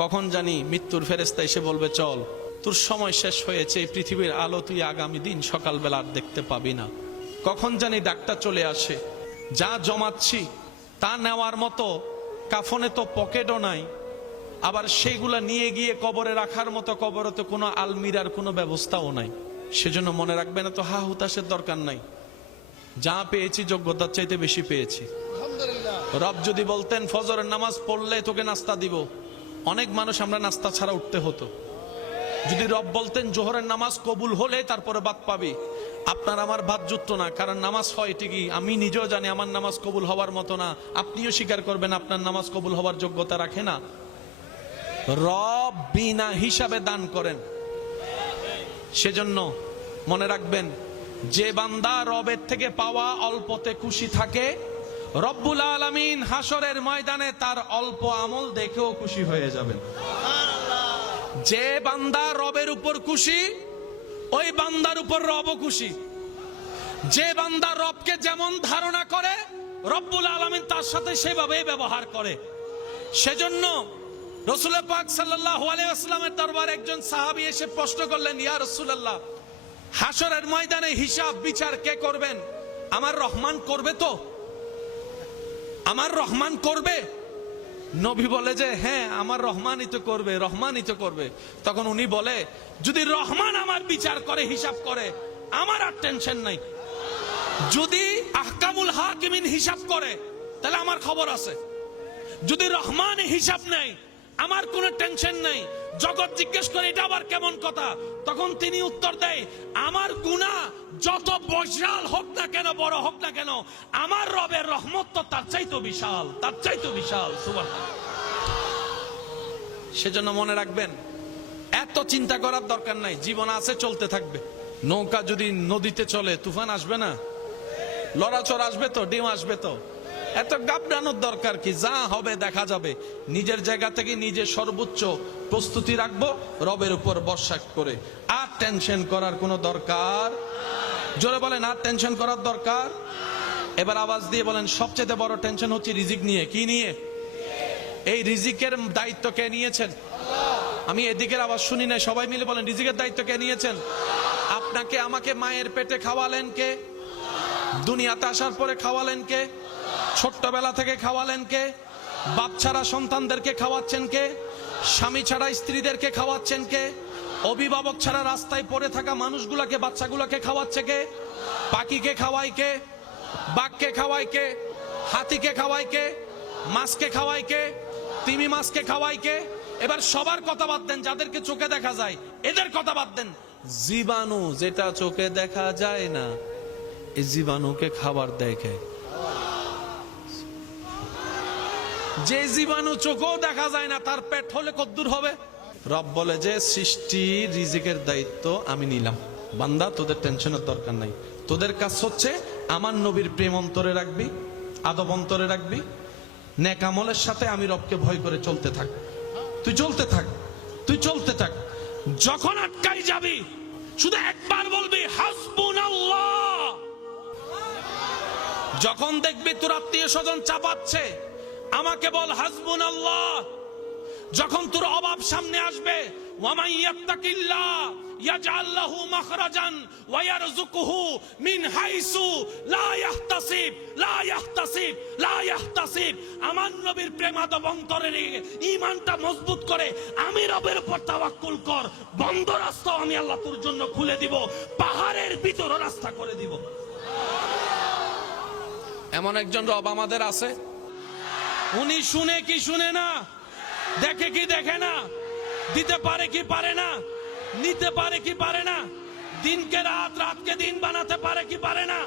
কখন জানি মৃত্যুর ফেরেশতা এসে বলবে চল, তোর সময় শেষ হয়েছে, এই পৃথিবীর আলো তুই আগামী দিন সকালবেলা আর দেখতে পাবি না। কখন জানি ডাকটা চলে আসে, যা জমাচ্ছি তা নেওয়ার মতো কাফনে তো পকেটও নাই, আবার সেইগুলা নিয়ে গিয়ে কবরে রাখার মতো কবরে তো কোনো আলমিরার কোনো ব্যবস্থাও নাই। সেজন্য মনে রাখবেন, এত হা হুতাশের দরকার নাই। যা পেয়েছি যোগ্যতার চাইতে বেশি পেয়েছি। রব যদি বলতেন ফজরের নামাজ পড়লে তোকে নাস্তা দিব, অনেক মানুষ আমরা নাস্তা ছাড়া উঠতে হতো। যদি রব বলতেন জোহরের নামাজ কবুল হলে তারপরে ভাত পাবি, আপনার আমার ভাত জুটতো না। কারণ নামাজ হয় ঠিকই, আমি নিজেও জানি আমার নামাজ কবুল হওয়ার মতো না, আপনিও স্বীকার করবেন আপনার নামাজ কবুল হওয়ার যোগ্যতা রাখে না। রব বিনা হিসাবে দান করেন। সেজন্য মনে রাখবেন, যে বান্দা রবের থেকে পাওয়া অল্পতে খুশি থাকে, রব্বুল আলামিন হাসরের ময়দানে তার অল্প আমল দেখেও খুশি হয়ে যাবেন। যে বান্দা রবের উপর খুশি, ওই বান্দার উপর রবও খুশি। যে বান্দা রবকে যেমন ধারণা করে, রব্বুল আলামিন তার সাথে সেভাবেই ব্যবহার করে। সেজন্য রাসূল পাক সাল্লাল্লাহু আলাইহি ওয়াসাল্লামের দরবারে একজন সাহাবী এসে প্রশ্ন করলেন, ইয়া রাসূলুল্লাহ, হাসরের ময়দানে হিসাব বিচার কে করবেন? আমার রহমান করবে তো? আমার রহমান করবে? নবী বলে যে হ্যাঁ, আমার রহমানই তো করবে, রহমানই তো করবে। তখন উনি বলে, যদি রহমান আমার বিচার করে, হিসাব করে, আমার আর টেনশন নাই। যদি আহকামুল হাকিমিন হিসাব করে, তাহলে আমার খবর আছে। যদি রহমান হিসাব নেই, আমার কোনো টেনশন নাই। জগৎ জিজ্ঞেস করে এটা আবার কেমন কথা? তখন তিনি উত্তর দেয়, আমার গুনাহ যত বিশাল হোক না কেন, বড় হোক না কেন, আমার রবের রহমত তো তার চাইতো বিশাল, তার চাইতো বিশাল। সুবহানাল্লাহ। সেজন্য মনে রাখবেন, এত চিন্তা করার দরকার নাই। জীবন আছে, চলতে থাকবে। নৌকা যদি নদীতে চলে, তুফান আসবে না? লড়াচড় আসবে তো, ডিম আসবে তো। এত গাবড়ানোর দরকার কি? যা হবে দেখা যাবে। নিজের জায়গা থেকে নিজে সর্বোচ্চ প্রস্তুতি রাখবো, রবের উপর ভরসা করে। আর টেনশন করার কোনো দরকার, জোরে বলেন, আর টেনশন করার দরকার। এবার আওয়াজ দিয়ে বলেন, সবচেয়ে বড় টেনশন হচ্ছে রিজিক নিয়ে। কি নিয়ে? এই রিজিকের দায়িত্ব কে নিয়েছেন? আমি এদিকের আওয়াজ শুনি না, সবাই মিলে বলেন, রিজিকের দায়িত্ব কে নিয়েছেন? আপনাকে আমাকে মায়ের পেটে খাওয়ালেন কে? দুনিয়াতে আসার পরে খাওয়ালেন কে? ছোট্টবেলা থেকে খাওয়ালেন কে? বাপ ছাড়া সন্তানদেরকে খাওয়াচ্ছেন কে? স্বামী ছাড়া স্ত্রীদেরকে খাওয়াচ্ছেন কে? অভিভাবক ছাড়া রাস্তায় পড়ে থাকা মানুষগুলাকে, বাচ্চাগুলাকে খাওয়াচ্ছে কে? পাখিকে খাওয়ায় কে? বাঘকে খাওয়ায় কে? হাতিকে খাওয়ায় কে? মাছকে খাওয়ায় কে? তিমি মাছকে খাওয়ায় কে? এবার সবার কথা বাদ দেন, যাদেরকে চোখে দেখা যায় এদের কথা বাদ দেন। জীবাণু যেটা চোখে দেখা যায় না, এই জীবাণুকে খাবার দেয় কে? যে জীবাণু চোখেও দেখা যায় না, তার পেট হলে কদ্দুর হবে? রব বলে যে সৃষ্টি রিজিকের দায়িত্ব আমি নিলাম, বান্দা তোদের টেনশনের দরকার নাই। তোদের কাজ হচ্ছে আমার নবীর প্রেম অন্তরে রাখবি, আদব অন্তরে রাখবি, নেক আমলের সাথে আমি রবকে ভয় করে চলতে থাক। তুই চলতে থাক, তুই চলতে থাক। যখন আটকাই যাবি, শুধু একবার বলবি হাসবুনাল্লাহ। যখন দেখবি তোর আত্মীয় স্বজন চাপাচ্ছে, আমাকে বল হাসবুনাল্লাহ। যখন তোর অভাব সামনে আসবে, ওয়ামান ইয়াত্তাকিল্লাহ ইয়াজআল লাহু মাখরাজান ওয়া ইয়ারযুকুহু মিন হাইসু লা ইয়াহতাসিব লা ইয়াহতাসিব লা ইয়াহতাসিব। আমার নবীর প্রেম আদব অন্তরে রেখে ঈমানটা মজবুত করে আমি রবের উপর তাওয়াক্কুল কর, বন্ধ রাস্তা আমি আল্লাহ তোর জন্য খুলে দিব, পাহাড়ের ভিতর রাস্তা করে দিব। এমন একজন রব আমাদের আছে। উনি শুনে কি শুনে না, দেখে কি দেখে না, দিতে পারে কি পারে না, নিতে পারে কি পারে না, দিনকে রাত, রাতকে দিন বানাতে পারে কি পারে না,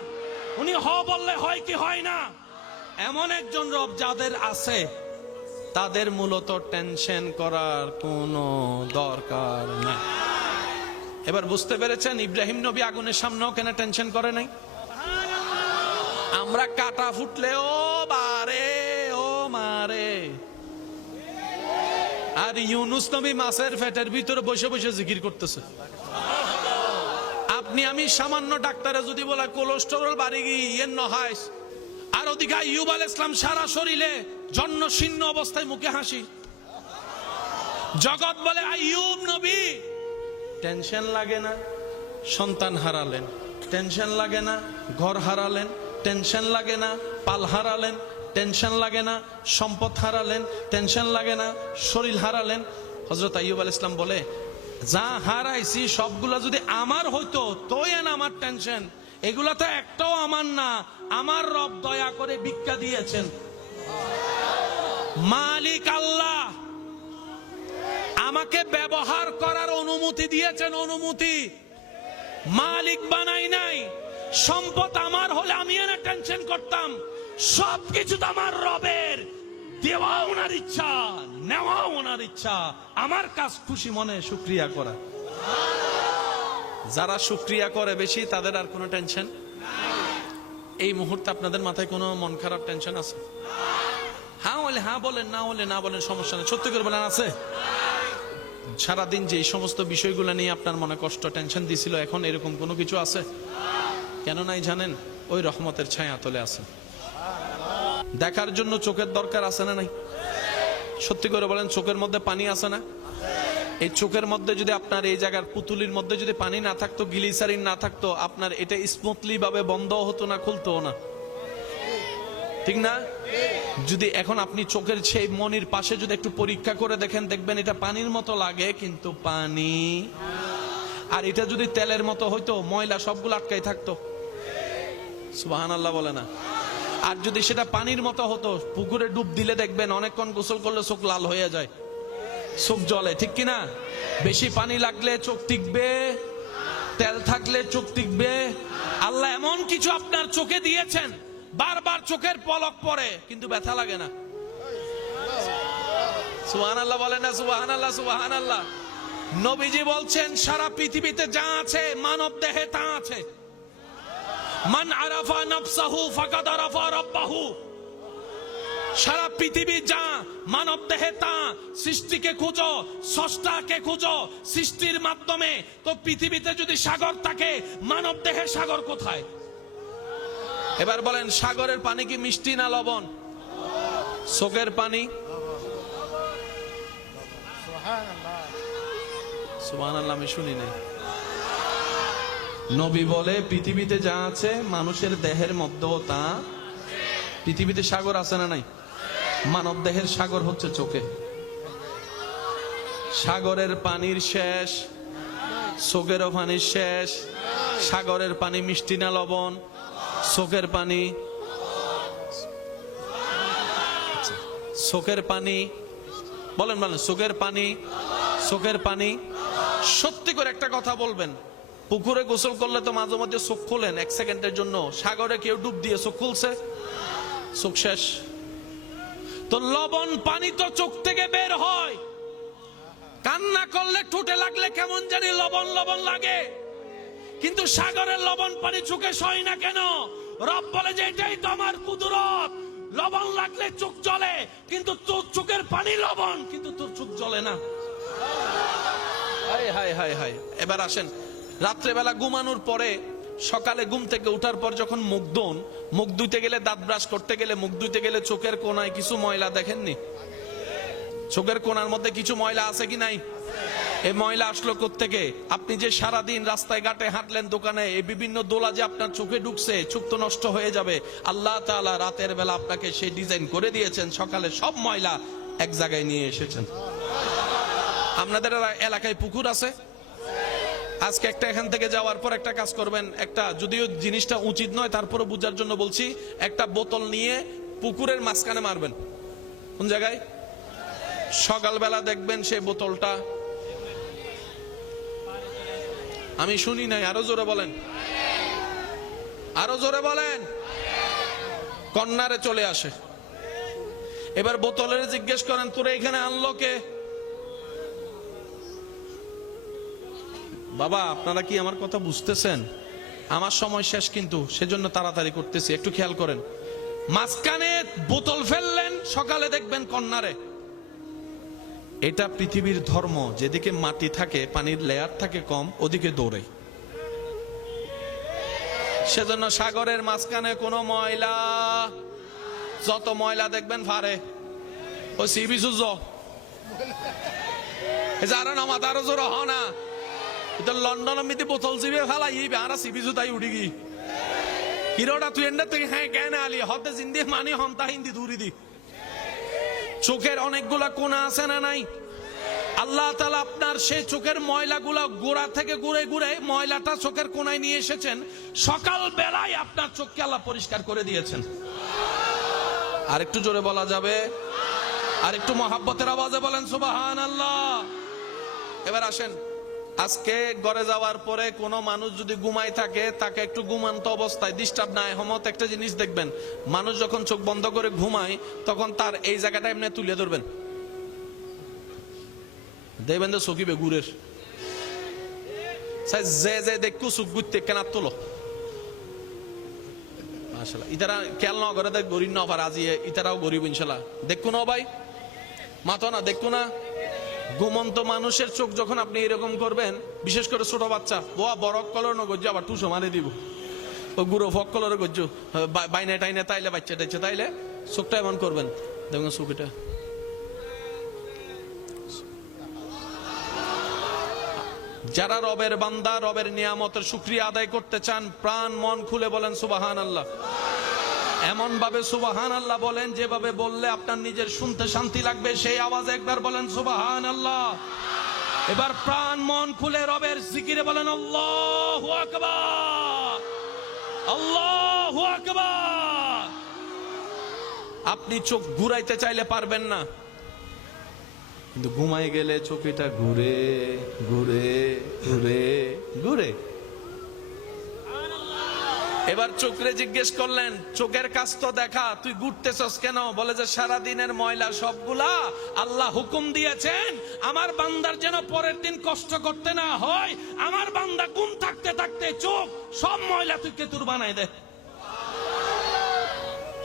উনি হ বললে হয় কি হয় না। এমন একজন রব যাদের আছে, তাদের মূলত টেনশন করার কোনো দরকার নাই। এবার বুঝতে পেরেছেন ইব্রাহিম নবী আগুনের সামনেও কেন টেনশন করে নাই? আমরা কাটা ফুটলে ও বারে ও মারে, আর ইউনুস নবী মাছের পেটের ভিতরে বসে বসে জিকির করতেছে। আপনি আমি সামান্য ডাক্তারে যদি বলে কোলেস্টেরল বাড়ি গিয়ে নহাইস, আর ওদিকে আইয়ুব আলাইহিস সালাম সারা শরীরে জন্য শীর্ণ অবস্থায়, মুখে হাসি। জগৎ বলে আইয়ুব নবী টেনশন লাগে না, সন্তান হারালেন, টেনশন লাগে না, ঘর হারালেন, টেনশন লাগে না, পাল হারালেন, টেনশন লাগে না, সম্পদ হারালেন, টেনশন লাগে না, শরীর হারালেন। হযরত আইয়ুব আলাইহিস সালাম বলে, যা হারাইছি সবগুলা যদি আমার হইতো তোই না আমার টেনশন, এগুলা তো একটাও আমার না, আমার রব দয়া করে ভিক্ষা দিয়েছেন। মালিক আল্লাহ আমাকে ব্যবহার করার অনুমতি দিয়েছেন, অনুমতি, মালিক বানাই নাই। সম্পদ আমার হলে আমি না টেনশন করতাম, সবকিছু তো আমার রবের, দেওয়া ওনার ইচ্ছা, নেওয়া ওনার ইচ্ছা, আমার কাজ খুশি মনে শুকরিয়া করা। যারা শুকরিয়া করে বেশি তাদের আর কোনো টেনশন। এই মুহূর্তে আপনাদের মাথায় কোনো মন খারাপ টেনশন আছে? হ্যাঁ হলে হ্যাঁ বলেন, না হলে না বলেন, সমস্যা নেই। সত্যি করে বলেন, আছে? সারাদিন যে সমস্ত বিষয়গুলো নিয়ে আপনার মনে কষ্ট টেনশন দিছিল, এখন এরকম কোনো কিছু আছে? কেন নাই জানেন? ওই রহমতের ছায়া তলে আছে। দেখার জন্য চোখের দরকার আছে না নাই? সত্যি করে বলেন, চোখের মধ্যে পানি আছে না? এই চোখের মধ্যে যদি আপনার এই জায়গার পুতুলির মধ্যে যদি পানি না থাকতো, গ্লিসারিন না থাকতো, আপনার এটা স্মুথলি ভাবে বন্ধ হতো না, খুলতো না, ঠিক না? যদি এখন আপনি চোখের সেই মনির পাশে যদি একটু পরীক্ষা করে দেখেন, দেখবেন এটা পানির মতো লাগে কিন্তু পানি। আর এটা যদি তেলের মতো হইতো, ময়লা সবগুলো আটকাই থাকতো। সুবহানাল্লাহ বলে না? আর যদি সেটা পানির মতো হতো, পুকুরে ডুব দিলে দেখবেন অনেকক্ষণ গোসল করলে চোখ লাল হয়ে যায়, চোখ জ্বলে, ঠিক কিনা? বেশি পানি লাগলে চোখ টিকবে, তেল থাকলে চোখ টিকবে। আল্লাহ এমন কিছু আপনার চোখে দিয়েছেন, বারবার চোখের পলক পড়ে কিন্তু ব্যথা লাগে না। সুবহানাল্লাহ বলে না? সুবহানাল্লাহ, সুবহানাল্লাহ। নবীজি বলছেন, সারা পৃথিবীতে যা আছে মানব দেহে তা আছে। মান আরাফা নাফসাহু ফাকাদ আরাফা রাব্বাহু। সারা পৃথিবী যা মানব দেহে তা, সৃষ্টিকে খুঁজো, স্রষ্টাকে খুঁজো সৃষ্টির মাধ্যমে। তো পৃথিবীতে যদি সাগর থাকে, মানব দেহে সাগর কোথায়? এবার বলেন, সাগরের পানি কি মিষ্টি না লবণ? চোখের পানি? সুবহানাল্লাহ, আমি শুনি নাই। নবী বলে, পৃথিবীতে যা আছে মানুষের দেহের মধ্যেও তা। পৃথিবীতে সাগর আছে না নাই? মানব দেহের সাগর হচ্ছে চোখে। সাগরের পানির শেষ, চোখেরও পানির শেষ। সাগরের পানি মিষ্টি না লবণ? চোখের পানি, চোখের পানি বলেন, বলেন, চোখের পানি, চোখের পানি। সত্যি করে একটা কথা বলবেন, পুকুরে গোসল করলে তো মাঝে মধ্যে চোখ খুলেন এক সেকেন্ডের জন্য, সাগরে কেউ ডুব দিয়ে চোখ খুলছে? চোখ শেষ। তো লবণ পানি তো চোখ থেকে বের হয়, কান্না করলে ঠোঁটে লাগলে কেমন জানি লবণ লবণ লাগে, কিন্তু সাগরের লবণ পানি চোখে সয় না কেন? রব বলে যে এটাই তো আমার কুদরত। লবণ লাগলে চোখ জ্বলে, কিন্তু তোর চোখের পানি লবণ, কিন্তু তোর চোখ জ্বলে না। হায় হায় হায় হায়। এবার আসেন, রাত্রেবেলা ঘুমানোর পরে সকালে ঘুম থেকে উঠার পর যখন মুখ ধুইতে গেলে, দাঁত ব্রাশ করতে গেলে, মুখ ধুইতে গেলে চোখের কোনায় কিছু ময়লা দেখেননি? চোখের কোনার মধ্যে কিছু ময়লা আছে কি নাই? এই ময়লা আসলো কোত্থেকে? আপনি যে সারাদিন রাস্তায় ঘাটে হাঁটলেন, দোকানে, এই বিভিন্ন দোলা যে আপনার চোখে ঢুকছে, চোখ তো নষ্ট হয়ে যাবে। আল্লাহ তাআলা রাতের বেলা আপনাকে সেই ডিজাইন করে দিয়েছেন, সকালে সব ময়লা এক জায়গায় নিয়ে এসেছেন। আপনাদের এলাকায় পুকুর আছে? আজকে একটা এখান থেকে যাওয়ার পর একটা কাজ করবেন, একটা, যদিও জিনিসটা উচিত নয় তারপরে বুঝার জন্য বলছি, একটা বোতল নিয়ে পুকুরের মাঝখানে মারবেন। কোন জায়গায়? সকালবেলা দেখবেন সেই বোতলটা, আমি শুনি নাই, আরো জোরে বলেন, আরো জোরে বলেন, কর্নারে চলে আসে। এবার বোতলের জিজ্ঞেস করেন, তোরে এখানে আনলো কে? বাবা, আপনারা কি আমার কথা বুঝতেছেন? আমার সময় শেষ কিন্তু, সেজন্য তাড়াতাড়ি করতেছি, একটু খেয়াল করেন। মাঝখানে বোতল ফেললেন, সকালে দেখবেন কর্নারে। এটা পৃথিবীর ধর্ম, যেদিকে মাটি থাকে, পানির লেয়ার থাকে কম, ওদিকে দৌড়ে। সেজন্য সাগরের মাঝখানে কোনো ময়লা, যত ময়লা দেখবেন ফারে, ওই সি বিচ, যারা নামাজ আরো জোর হ না, এটা লন্ডন মিতে বোতল চিবে ফেলাই আর সিবি জুতাই উঠি গি হিরোটা তুই এন্ডার থেকে হ্যাঁ কেন আলি হতে জিন্দি মানে হন্তা হিন্দি দূরি দি। চোখের অনেকগুলা কোনা আছে না নাই? আল্লাহ তাআলা আপনার সেই চোখের ময়লাগুলা গোড়া থেকে ঘুরে ঘুরে ময়লাটা চোখের কোনায় নিয়ে এসেছেন, সকাল বেলায় আপনার চোখকে আল্লাহ পরিষ্কার করে দিয়েছেন। আর একটু জোরে বলা যাবে? আর একটু মহাব্বতের আওয়াজে বলেন সুবহানাল্লাহ। এবার আসেন, আজকে ঘরে যাওয়ার পরে কোনো মানুষ যদি ঘুমায় থাকে, তাকে একটু ঘুমান্ত অবস্থায় ডিস্টার্ব না হমত একটা জিনিস দেখবেন, মানুষ যখন চোখ বন্ধ করে ঘুমায় তখন তার এই জায়গাটা এমনি তুলে ধরবেন, দেখবেন যে চকিবে গুড়ের যে যে দেখু চোখ ঘুরতে কেনা তোলো মাশাআল্লাহ। ইতারা খেয়াল না করে দেখ গরিব না পার আজি ইতারাও গরিব ইনশাল্লাহ। দেখুন ভাই মাতো না দেখুন না, ঘুমন্ত মানুষের চোখ যখন আপনি এরকম করবেন, বিশেষ করে ছোট বাচ্চা বোয়া বরক কলর ন গজ্জু আবার টুসো মারে দিব, ও গুঁড়ো ফক কলর গজ্জু বাইনে টাইনে তাইলে বাচ্চা টাইছে তাইলে চোখটা এমন করবেন, দেখুন চোখটা। যারা রবের বান্দা, রবের নিয়ামতের শুকরিয়া আদায় করতে চান, প্রাণ মন খুলে বলেন সুবহানাল্লাহ। এমন ভাবে সুবহানাল্লাহ বলেন যেভাবে বললে আপনার নিজের শুনতে শান্তি লাগবে, সেই আওয়াজে একবার বলেন সুবহানাল্লাহ। এবার প্রাণ মন খুলে রবের জিকিরে বলেন আল্লাহু আকবার, আল্লাহু আকবার। আপনি চোখ ঘুরাইতে চাইলে পারবেন না, কিন্তু ঘুমাই গেলে চোখটা ঘুরে ঘুরে ঘুরে ঘুরে। এবার চোখরে জিজ্ঞেস করলেন, চোখের কাজ তো দেখা, তুই ঘুরতেছস কেন? বলে যে সারা দিনের ময়লা সবগুলা আল্লাহ হুকুম দিয়েছেন আমার বান্দার যেন পরের দিন কষ্ট করতে না হয়, আমার বান্দা ঘুম থাকতে থাকতে চোখ সব ময়লা তুই কেতুর বানাই দে।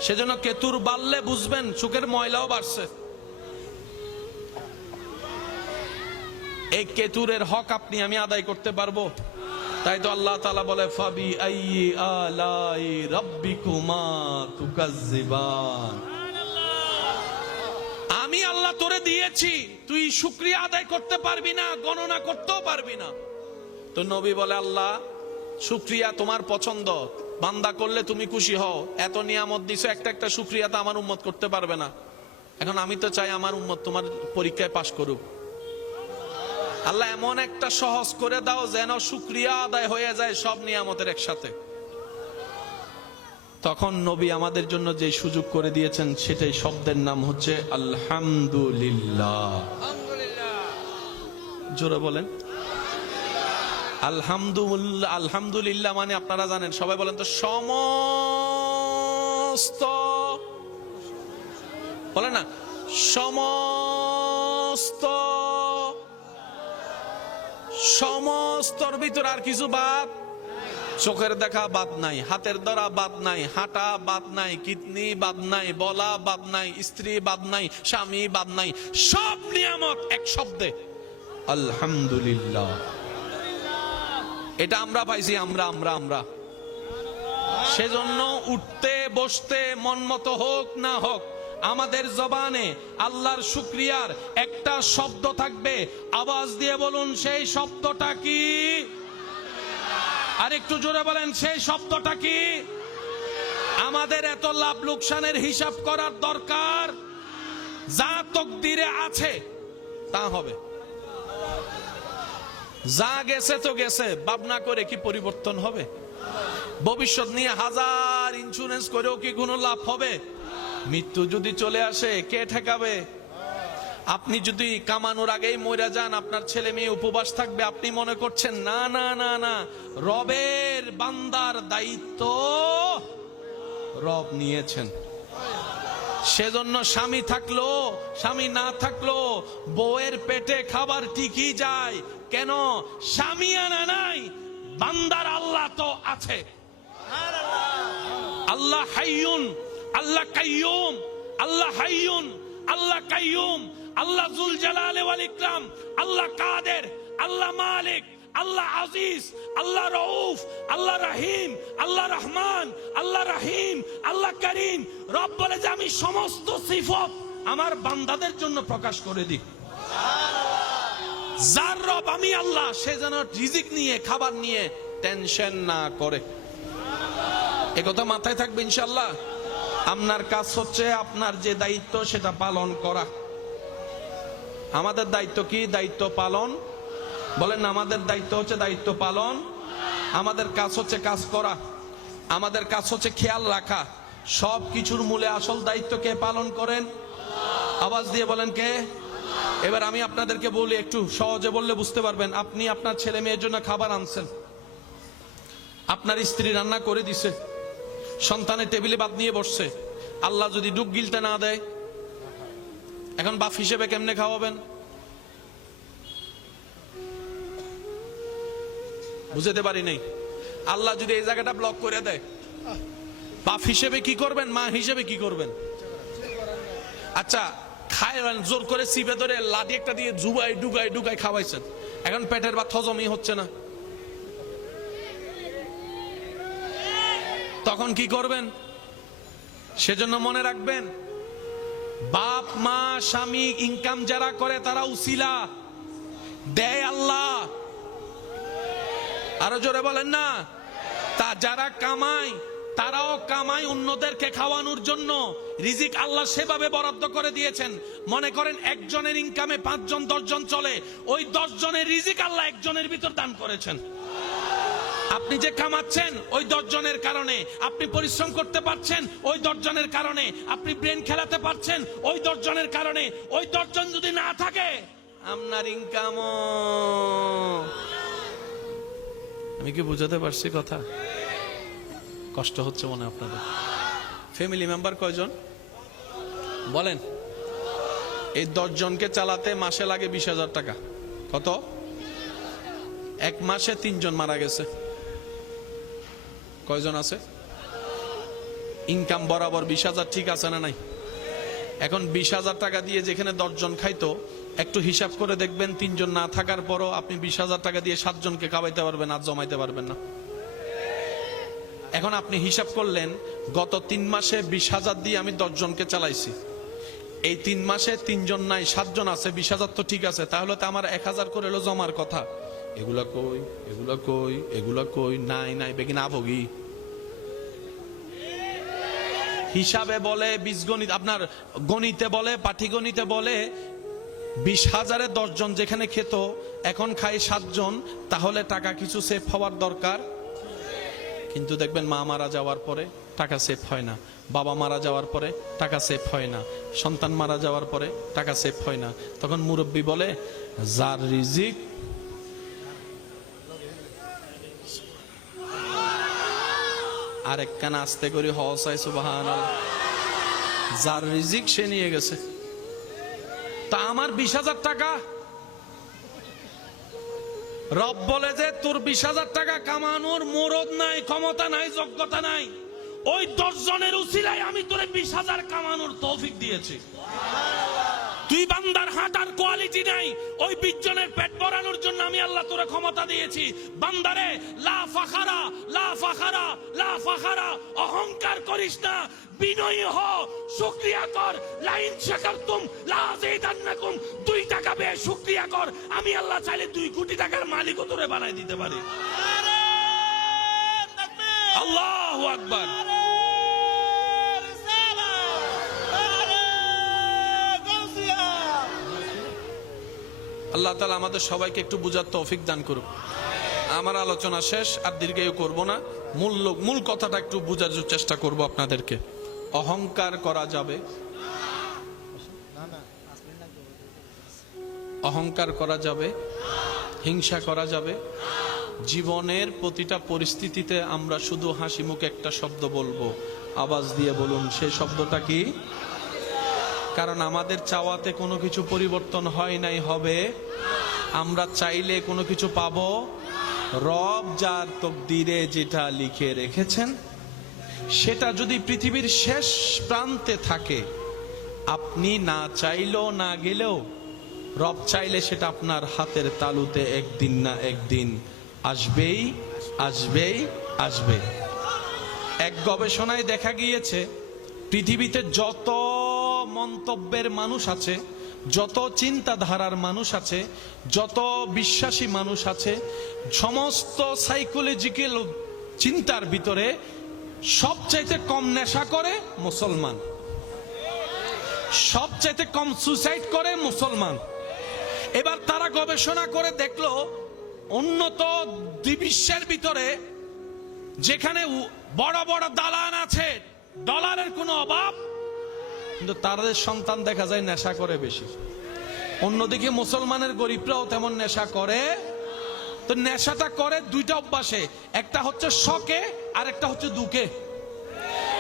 সেজন্য কেতুর বাড়লে বুঝবেন চোখের ময়লাও বাড়ছে। এই কেতুরের হক আপনি আমি আদায় করতে পারবো? তাই তো আল্লাহ তাআলা বলে ফাবি আইয়ি আলাই রাব্বিকুমা তুকাজ্জিবান। আমি আল্লাহ তোরে দিয়েছি, তুই শুকরিয়া আদায় করতে পারবি না, গণনা করতেও পারবি না। তো নবী বলে আল্লাহ শুকরিয়া তোমার পছন্দ, বান্দা করলে তুমি খুশি হও, এত নিয়ামত দিছো, একটা একটা শুকরিয়া তো আমার উম্মত করতে পারবে না। এখন আমি তো চাই আমার উম্মত তোমার পরীক্ষায় পাশ করুক। আল্লাহ এমন একটা সহজ করে দাও যেন শুকরিয়া আদায় হয়ে যায় সব নিয়ামতের একসাথে। তখন নবী আমাদের জন্য যে সুযোগ করে দিয়েছেন সেটাই শব্দের নাম হচ্ছে আলহামদুলিল্লাহ। জোরে বলেন আলহামদুলিল্লাহ। আলহামদুলিল্লাহ মানে আপনারা জানেন, সবাই বলেন তো সমস্ত, বলেন না সমস্ত, সমস্তর ভিতর আর কিছু বাদ, চোখের দেখা বাদ নাই, হাতের ধরা বাদ নাই, হাঁটা বাদ নাই, কিডনি বাদ নাই, বলা বাদ নাই, স্ত্রী বাদ নাই, স্বামী বাদ নাই, সব নিয়ামত এক শব্দে আলহামদুলিল্লাহ। এটা আমরা পাইছি, আমরা আমরা আমরা সেজন্য উঠতে বসতে মন মতো হোক না হোক আমাদের জবানে আল্লাহর শুকরিয়ার একটা শব্দ থাকবে। আওয়াজ দিয়ে বলুন সেই শব্দটা কি? আর একটু জোরে বলেন সেই শব্দটা কি? আমাদের এত লাভ লোকসানের হিসাব করার দরকার, যা তকদিরে আছে তা হবে, যা গেছে তো গেছে, ভাবনা করে কি পরিবর্তন হবে? ভবিষ্যৎ নিয়ে হাজার ইন্স্যুরেন্স করেও কি কোনো লাভ হবে? মৃত্যু যদি চলে আসে কে ঠেকাবে? আপনি যদি কামানোর আগেই মরে যান, আপনার ছেলে মেয়ে উপবাস থাকবে, আপনি মনে করছেন না না না না, রবের বান্দার দায়িত্ব রব নিয়েছেন। সেজন্য স্বামী থাকলো স্বামী না থাকলো বউয়ের পেটে খাবার ঠিকই যায়। কেন? স্বামী আনা নাই, বান্দার আল্লাহ তো আছে। আল্লাহ হাইয়ুন, আল্লাহ কাইয়ুম, আল্লাহ হাইয়ুন, আল্লাহ কাইয়ুম, আল্লাহ যুল জালালি ওয়াল ইকরাম, আল্লাহ কাদের, আল্লাহ মালিক, আল্লাহ আজিজ, আল্লাহ রউফ, আল্লাহ রহিম, আল্লাহ রহমান, আল্লাহ রহিম, আল্লাহ করিম। রব বলে যে আমি সমস্ত সিফত আমার বান্দাদের জন্য প্রকাশ করে দিই। যার রব আমি আল্লাহ, সে যেন রিজিক নিয়ে খাবার নিয়ে টেনশন না করে। একথা মাথায় থাকবে ইনশাআল্লাহ। আপনার কাজ হচ্ছে আপনার যে দায়িত্ব সেটা পালন করা। আমাদের দায়িত্ব কি? দায়িত্ব পালন। বলেন না, আমাদের দায়িত্ব হচ্ছে দায়িত্ব পালন। আমাদের কাজ হচ্ছে কাজ করা। আমাদের কাজ হচ্ছে খেয়াল রাখা। সব কিছুর মূলে আসল দায়িত্ব কে পালন করেন? আওয়াজ দিয়ে বলেন কে? এবার আমি আপনাদেরকে বলি, একটু সহজে বললে বুঝতে পারবেন। আপনি আপনার ছেলে মেয়ের জন্য খাবার আনছেন, আপনার স্ত্রী রান্না করে দিছে, সন্তানের টেবিলে ভাত নিয়ে বসছে। আল্লাহ যদি ডুব গিলতে না দেয়, এখন বাপ হিসেবে কেমনে খাওয়াবেন? বুঝতে পারি নাই। আল্লাহ যদি এই জায়গাটা ব্লক করে দেয়, বাপ হিসেবে কি করবেন? মা হিসেবে কি করবেন? আচ্ছা, খাইলেন জোর করে চিপে ধরে লাঠি একটা দিয়ে জুবাই ডুগাই ডুগাই খাওয়াইছেন, এখন পেটের ভাত হজমই হচ্ছে না, তখন কি করবেন? সেজন্য মনে রাখবেন, বাপ মা স্বামী ইনকাম যারা করে তারা উসিলা, দেয় আল্লাহ। আরো জোরে বলেন না। তা যারা কামায় তারাও কামায় অন্যদেরকে খাওয়ানোর জন্য। রিজিক আল্লাহ সেভাবে বরাদ্দ করে দিয়েছেন। মনে করেন একজনের ইনকামে 5 জন 10 জন চলে, ওই 10 জনের রিজিক আল্লাহ একজনের ভিতর দান করেছেন। আপনি যে কামাচ্ছেন ওই 10 জনের কারণে, আপনি পরিশ্রম করতে পারছেন ওই 10 জনের কারণে, আপনি ব্রেন খেলাতে পারছেন ওই 10 জনের কারণে। ওই 10 জন যদি না থাকে আপনার ইনকামও। আমি কি বুঝাতে পারছি কথা? কষ্ট হচ্ছে মনে আপনাদের? ফ্যামিলি মেম্বার কয়জন বলেন? এই 10 জনকে চালাতে মাসে লাগে 20,000 টাকা। কত? এক মাসে 3 জন মারা গেছে। কয়জন আছে? ইনকাম বরাবর 20,000, ঠিক আছে না নাই? এখন 20,000 টাকা দিয়ে যেখানে 10 জন খাইতো, একটু হিসাব করে দেখবেন 3 জন না থাকার পরও আপনি 20,000 টাকা দিয়ে 7 জনকে খাওয়াইতে পারবেন, আর জমাইতে পারবেন না। এখন আপনি হিসাব করলেন, গত 3 মাসে 20,000 দিয়ে আমি 10 জনকে চালাইছি। এই 3 মাসে 3 জন নাই, 7 জন আছে, 20,000 তো ঠিক আছে। তাহলে তো আমার 1,000 করে এলো জমার কথা। এগুলা কই, এগুলা কই, এগুলা কই? নাই নাই বেগিন আভোগী। হিসাবে বলে, বীজগণিত আপনার গণিতে বলে, পাটিগণিতে বলে 20,000-এ 10 জন যেখানে খেত এখন খাই 7 জন, তাহলে টাকা কিছু সেভ হওয়ার দরকার। কিন্তু দেখবেন মা মারা যাওয়ার পরে টাকা সেভ হয় না, বাবা মারা যাওয়ার পরে টাকা সেভ হয় না, সন্তান মারা যাওয়ার পরে টাকা সেভ হয় না। তখন মুরব্বী বলে, যার রিজিক আরেক কানা আস্তে করে হসাই সুবহানাল্লাহ, যার রিজিক সে নিয়ে গেছে। তা আমার 20,000 টাকা, রব বলে যে তোর 20,000 টাকা কামানোর মুরদ নাই, ক্ষমতা নাই, যোগ্যতা নাই। ওই 10 জনের উসিলায় আমি তোরে 20,000 কামানোর তৌফিক দিয়েছি। তুই বান্দার হাঁটার কোয়ালিটি নাই, ওই 20 জনের পেট ভরানোর জন্য আমি আল্লাহ তোরে ক্ষমতা দিয়েছি। বান্দারে লা ফাখারা, লা ফাখারা, লা ফাখারা, অহংকার করিস না, বিনয়ী হ, শুকরিয়া কর। লাইন শাকারতুম লাযিদান্নাকুম, 2 টাকা পেয়ে শুকরিয়া কর। আমি আল্লাহ চাইলে 2 কোটি টাকার মালিকও তোরে বানাই দিতে পারি। আল্লাহু আকবার। আল্লাহ তাআলা আমাদের সবাইকে একটু বুঝার তৌফিক দান করুক। আমার আলোচনা শেষ, আর দীর্ঘায়ু করব না। মূল কথাটা একটু বোঝার চেষ্টা করব আপনাদেরকে। অহংকার করা যাবে, অহংকার করা যাবে, হিংসা করা যাবে। জীবনের প্রতিটা পরিস্থিতিতে আমরা শুধু হাসি মুখে একটা শব্দ বলবো, আওয়াজ দিয়ে বলুন, সেই শব্দটা কি? কারণ আমাদের চাওয়াতে কোনো কিছু পরিবর্তন হয় নাই, হবে। আমরা চাইলে কোনো কিছু পাবো। রব যার তকদিরে যেটা লিখে রেখেছেন সেটা যদি পৃথিবীর শেষ প্রান্তে থাকে, আপনি না চাইলেও না গেলেও রব চাইলে সেটা আপনার হাতের তালুতে একদিন না একদিন আসবেই, আসবেই, আসবে। এক গবেষণায় দেখা গিয়েছে, পৃথিবীতে যত মন্তব্যের মানুষ আছে, যত চিন্তাধারার মানুষ আছে, যত বিশ্বাসী মানুষ আছে, সমস্ত সাইকোলজিক্যাল চিন্তার ভিতরে সবচাইতে কম নেশা করে মুসলমান, সবচাইতে কম সুসাইড করে মুসলমান। এবার তারা গবেষণা করে দেখলো উন্নত বিশ্বের ভিতরে যেখানে বড় বড় দালান আছে, ডলারের কোনো অভাব, কিন্তু তাদের সন্তান দেখা যায় নেশা করে বেশি। অন্যদিকে মুসলমানের গরিবরাও তেমন নেশা করে। তো নেশাটা করে দুইটা অভ্যাসে, একটা হচ্ছে শখে আর একটা হচ্ছে দুঃখে।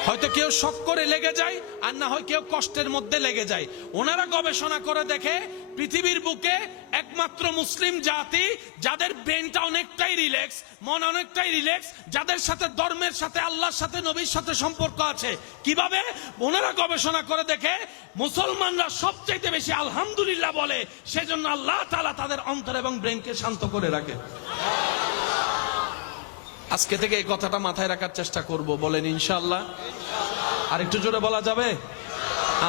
হয়তো কেউ শখ করে লেগে যায়, আর না হয় কেউ কষ্টের মধ্যে লেগে যায়। ওনারা গবেষণা করে দেখে পৃথিবীর বুকে একমাত্র মুসলিম জাতি যাদের ব্রেনটা অনেকটাই রিল্যাক্স, মন অনেকটাই রিল্যাক্স, যাদের সাথে ধর্মের সাথে, আল্লাহর সাথে, নবীর সাথে সম্পর্ক আছে। কিভাবে? ওনারা গবেষণা করে দেখে মুসলমানরা সবচেয়ে বেশি আলহামদুলিল্লাহ বলে, সেজন্য আল্লাহ তাআলা তাদের অন্তর এবং ব্রেনকে শান্ত করে রাখে। আজকে থেকে এই কথাটা মাথায় রাখার চেষ্টা করব, বলেন ইনশাআল্লাহ। আর একটু জোরে বলা যাবে?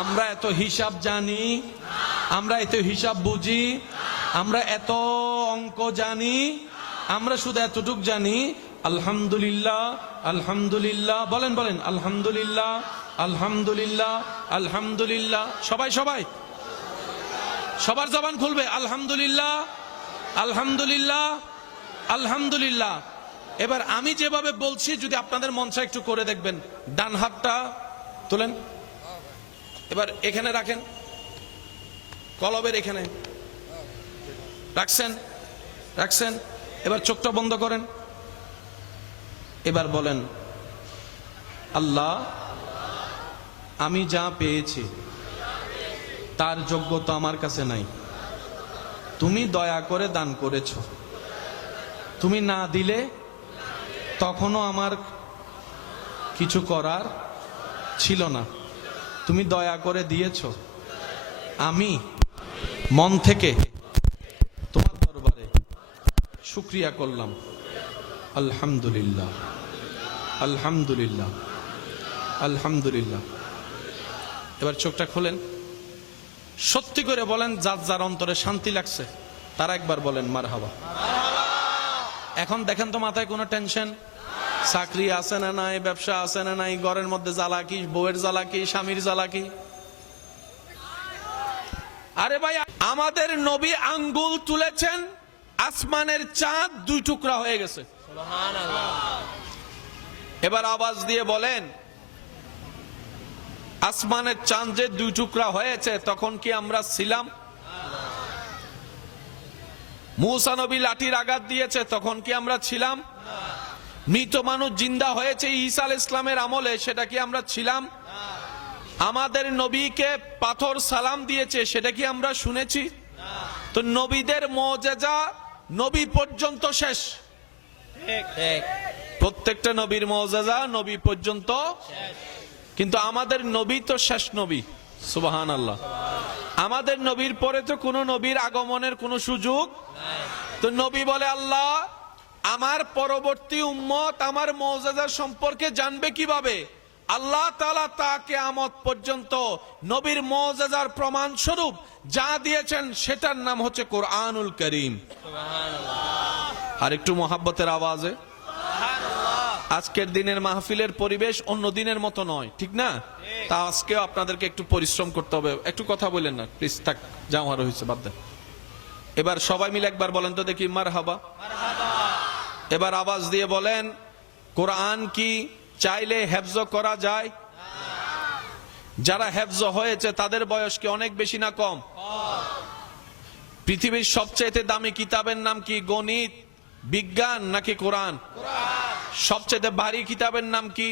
আমরা এত হিসাব জানি, আমরা এত হিসাব বুঝি, আমরা এত অঙ্ক জানি, আমরা শুধু এতটুক জানি আলহামদুলিল্লাহ, আলহামদুলিল্লাহ। বলেন বলেন আলহামদুলিল্লাহ, আলহামদুলিল্লাহ, আলহামদুলিল্লাহ। সবাই সবাই সবার জবান খুলবে আলহামদুলিল্লাহ, আলহামদুলিল্লাহ, আলহামদুলিল্লাহ। এবার আমি যেভাবে বলছি যদি আপনাদের মন চায় একটু করে দেখবেন। ডান হাতটা তোলেন, এবার এখানে রাখেন, কলবের এখানে রাখছেন, রাখছেন। এবার চোখটা বন্ধ করেন। এবার বলেন আল্লাহ, আমি যা পেয়েছি তার যোগ্যতা আমার কাছে নাই, তুমি দয়া করে দান করেছো। তুমি না দিলে তখনও আমার কিছু করার ছিল না, তুমি দয়া করে দিয়েছো। আমি মন থেকে তোমার দরবারে শুকরিয়া করলাম। আলহামদুলিল্লাহ, আলহামদুলিল্লাহ, আলহামদুলিল্লাহ। এবার চোখটা খোলেন, সত্যি করে বলেন যার যার অন্তরে শান্তি লাগছে তারা একবার বলেন মারহাবা। এখন দেখেন তো মাথায় কোনো টেনশন, চাকরি আছে না নাই, ব্যবসা আছে না নাই, ঘরের মধ্যে জ্বালা কি, বউয়ের জ্বালা কি, স্বামীর জ্বালা কি? আরে ভাই, আমাদের নবী আঙ্গুল তুলেছেন, আসমানের চাঁদ দুই টুকরা হয়ে গেছে। এবার আওয়াজ দিয়ে বলেন, আসমানের চাঁদ যে দুই টুকরা হয়েছে তখন কি আমরা ছিলাম? মুসা নবী লাঠির আঘাত দিয়েছে তখন কি আমরা ছিলাম? মৃত মানুষ জিন্দা হয়েছে ঈসা আলাইহিস সালামের আমলে, সেটা কি আমরা ছিলাম? আমাদের নবীকে পাথর সালাম দিয়েছে, সেটা কি আমরা শুনেছি? তো নবীদের মুজিজা নবী পর্যন্ত শেষ। প্রত্যেকটা নবীর মুজিজা নবী পর্যন্ত, কিন্তু আমাদের নবী তো শেষ নবী। সুবহানাল্লাহ। আমাদের নবীর পরে তো কোনো নবীর আগমনের কোনো সুযোগ। তো নবী বলে, আল্লাহ আমার পরবর্তী উম্মত আমার মুজিজা সম্পর্কে জানবে কিভাবে? আল্লাহ তাআলা তা কিয়ামত পর্যন্ত নবীর মুজিজার প্রমাণ স্বরূপ যা দিয়েছেন সেটার নাম হচ্ছে কোরআনুল কারীম। সুবহানাল্লাহ। আর একটু মহাব্বতের আওয়াজে আজকের দিনের মাহফিলের পরিবেশ অন্য দিনের মতো নয়, ঠিক না? তা আজকেও আপনাদেরকে একটু পরিশ্রম করতে হবে। একটু কথা বলেন না প্লিজ, থাক, যা হওয়ার হয়েছে বাদ দেন। এবার সবাই মিলে একবার বলেন তো দেখি মারহাবা। এবার আওয়াজ দিয়ে বলেন, কোরআন কি চাইলে হেফজ করা যায়? যারা হেফজ হয়েছে তাদের বয়স কি অনেক বেশি না কম? পৃথিবীর সবচেয়ে দামি কিতাবের নাম কি? গণিত, বিজ্ঞান নাকি কোরআন? সবচেয়ে ভারী কিতাবের নাম কি?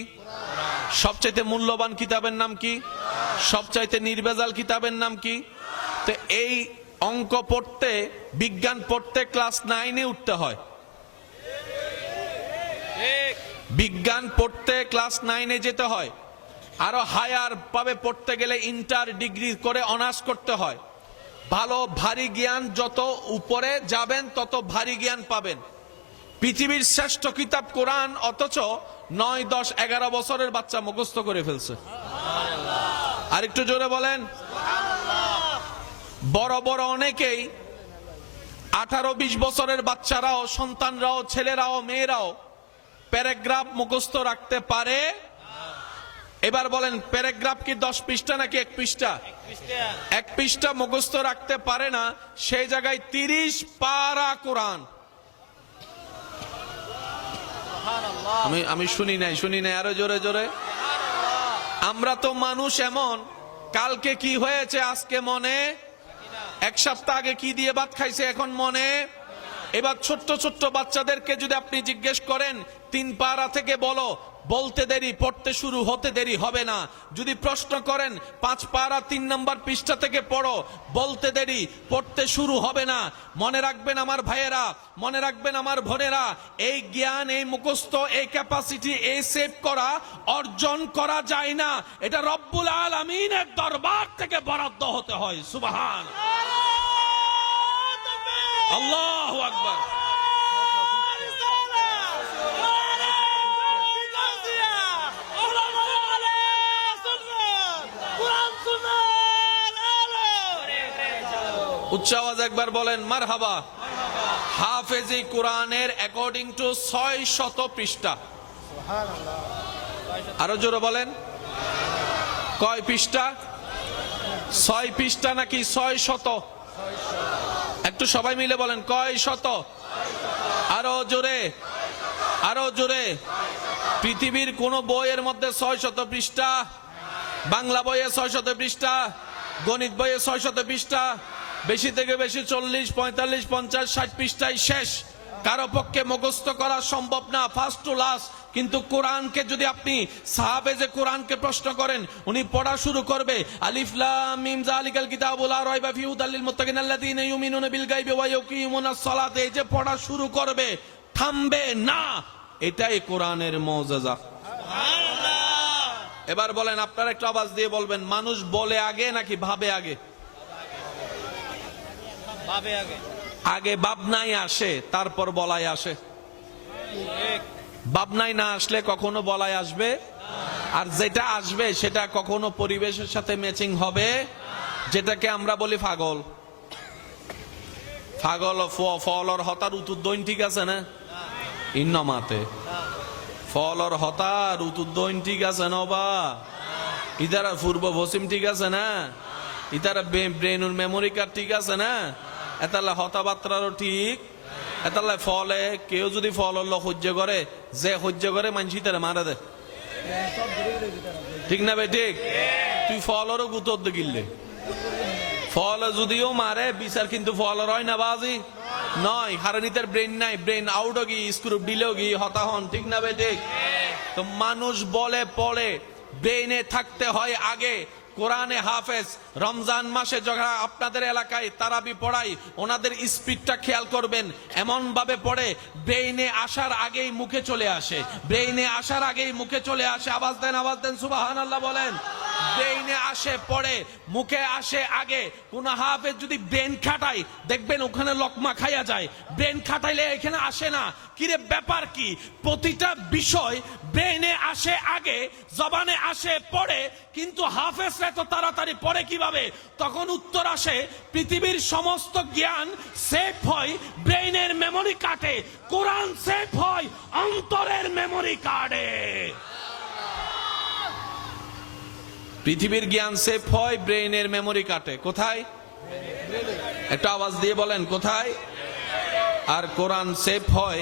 সবচেয়ে মূল্যবান কিতাবের নাম কি? সবচাইতে নির্ভেজাল কিতাবের নাম কি? তো এই অঙ্ক পড়তে, বিজ্ঞান পড়তে ক্লাস 9-এ উঠতে হয়। বিজ্ঞান পড়তে ক্লাস 9-এ যেতে হয়। আরো হায়ার ভাবে পড়তে গেলে ইন্টার ডিগ্রি করে অনার্স করতে হয়। ভালো ভারী জ্ঞান যত উপরে যাবেন তত ভারী জ্ঞান পাবেন। পৃথিবীর শ্রেষ্ঠ কিতাব কোরআন, অথচ 9, 10, 11 বছরের বাচ্চা মুখস্থ করে ফেলছে। আর একটু জোরে বলেন। বড় বড় অনেকেই 18-20 বছরের বাচ্চারাও, সন্তানরাও, ছেলেরাও, মেয়েরাও প্যারাগ্রাফ মুখস্থ রাখতে পারে। এবার বলেন, প্যারাগ্রাফ কি 10 পৃষ্ঠা নাকি 1 পৃষ্ঠা? 1 পৃষ্ঠা মুখস্থ রাখতে পারে না, সেই জায়গায় 30 পারা কোরআন। আমি শুনি নাই আরো জোরে জোরে। আমরা তো মানুষ এমন, কালকে কি হয়েছে আজকে মনে, 1 সপ্তাহ আগে কি দিয়ে ভাত খাইছে এখন মনে। এবার ছোট্ট ছোট্ট বাচ্চাদেরকে যদি আপনি জিজ্ঞেস করেন 3 পারা থেকে বলো, বলতে দেরি, পড়তে শুরু হতে দেরি হবে না। যদি প্রশ্ন করেন 5 পারা 3 নম্বর পৃষ্ঠা থেকে পড়ো, বলতে দেরি, পড়তে শুরু হবে না। মনে রাখবেন আমার ভাইয়েরা, মনে রাখবেন আমার বোনেরা, এই জ্ঞান, এই মুখস্থ, এই ক্যাপাসিটি, এই সেভ করা অর্জন করা যায় না। এটা রব্বুল আলামিনের দরবার থেকে বরাদ্দ হতে হয়। সুবহান আল্লাহু আকবার। উচ্চ আওয়াজ একবার বলেন মারহাবা। হাফেজি কোরআনের অ্যাকর্ডিং টু 600 পৃষ্ঠা। আরো জোরে বলেন, কয় পৃষ্ঠা? 6 পৃষ্ঠা নাকি 600? একটু সবাই মিলে বলেন, কয় শত? আরো জোরে, আরো জোরে। পৃথিবীর কোন বইয়ের মধ্যে 600 পৃষ্ঠা? বাংলা বইয়ে 600 পৃষ্ঠা, গণিত বইয়ে 600 পৃষ্ঠা, বেশি থেকে বেশি 40, 45, 50, 60 পৃষ্ঠায় শেষ। কারো পক্ষে মুখস্থ করা সম্ভব না, ফার্স্ট টু লাস্ট। কিন্তু কোরআনকে যদি আপনি সাহাবে যে কোরআনকে প্রশ্ন করেন, উনি পড়া শুরু করবে আলিফ লাম মিম যালিকাল কিতাবু লা রাইবা ফিহি হুদাল লিল মুত্তাকিন আল্লাযীনা ইউমিনুনা বিল গায়বি ওয়া ইউকিমুনাস সালাত, এই যে পড়া শুরু করবে, থামবে না। এটাই কোরআনের মুজিজা। সুবহানাল্লাহ। এবার বলেন, আপনারা একটু আওয়াজ দিয়ে বলবেন, মানুষ বলে আগে নাকি ভাবে আগে? ভাবে আগে। আগে ভাবনাই আসে, তারপর বলাই আসে। ভাবনাই না আসলে কখনো বলাই আসবে? আর যেটা আসবে সেটা কখনো পরিবেশের সাথে ম্যাচিং হবে, যেটাকে আমরা বলি পাগল। পাগল ফলর হতার উতুদ্দৈন ঠিক আছে না? ইন্নমাতে ফলর হতার উতুদ্দৈন ঠিক আছে না? বা ইদারা পূর্ব পশ্চিম ঠিক আছে না? ইতারা ব্রেনুর মেমোরি কার্ড ঠিক আছে না? এতালে হতাবাত্রারও ঠিক। এতালে ফলে কেউ যদি ফল হলো সহ্য করে, যে সহ্য করে মানসি তারা মারা দেয়, ঠিক না ভাই? ঠিক। তুই ফলেরও গুতর দেখিলে ফল যদিও মারে বিচার, কিন্তু ফলের হয় না বাজি নয়। কারণ ইতার ব্রেন নাই, ব্রেন আউট গি স্ক্রু দিলেও গি হতা হন, ঠিক না ভাই? ঠিক। তো মানুষ বলে পড়ে, ব্রেনে থাকতে হয় আগে। কোরআনে হাফেজ রমজান মাসে যখন আপনাদের এলাকায় তারাবি পড়াই, ওনাদের স্পিডটা খেয়াল করবেন, এমন ভাবে পড়ে ব্রেইনে আসার আগেই মুখে চলে আসে, ব্রেইনে আসার আগেই মুখে চলে আসে। আওয়াজ দেন, আওয়াজ দেন, সুবহানাল্লাহ বলেন। ব্রেইনে আসে পড়ে, মুখে আসে আগে। কোন হাফেজ যদি ব্রেন খাটাই, দেখবেন ওখানে লকমা খাইয়া যায়। ব্রেন খাটাইলে এখানে আসে না। কিরে ব্যাপার কি? প্রতিটা বিষয় ব্রেইনে আসে আগে, জবানে আসে পড়ে, কিন্তু হাফেজরা তো তাড়াতাড়ি পড়ে কিভাবে? তখন উত্তর আসে, পৃথিবীর সমস্ত জ্ঞান সেভ হয় ব্রেইনের মেমোরি কার্ডে, কোরআন সেভ হয় অন্তরের মেমোরি কার্ডে। পৃথিবীর জ্ঞান সেভ হয় ব্রেইনের মেমোরি কার্ডে। কোথায়? একটা আওয়াজ দিয়ে বলেন, কোথায়? আর কোরআন সেভ হয়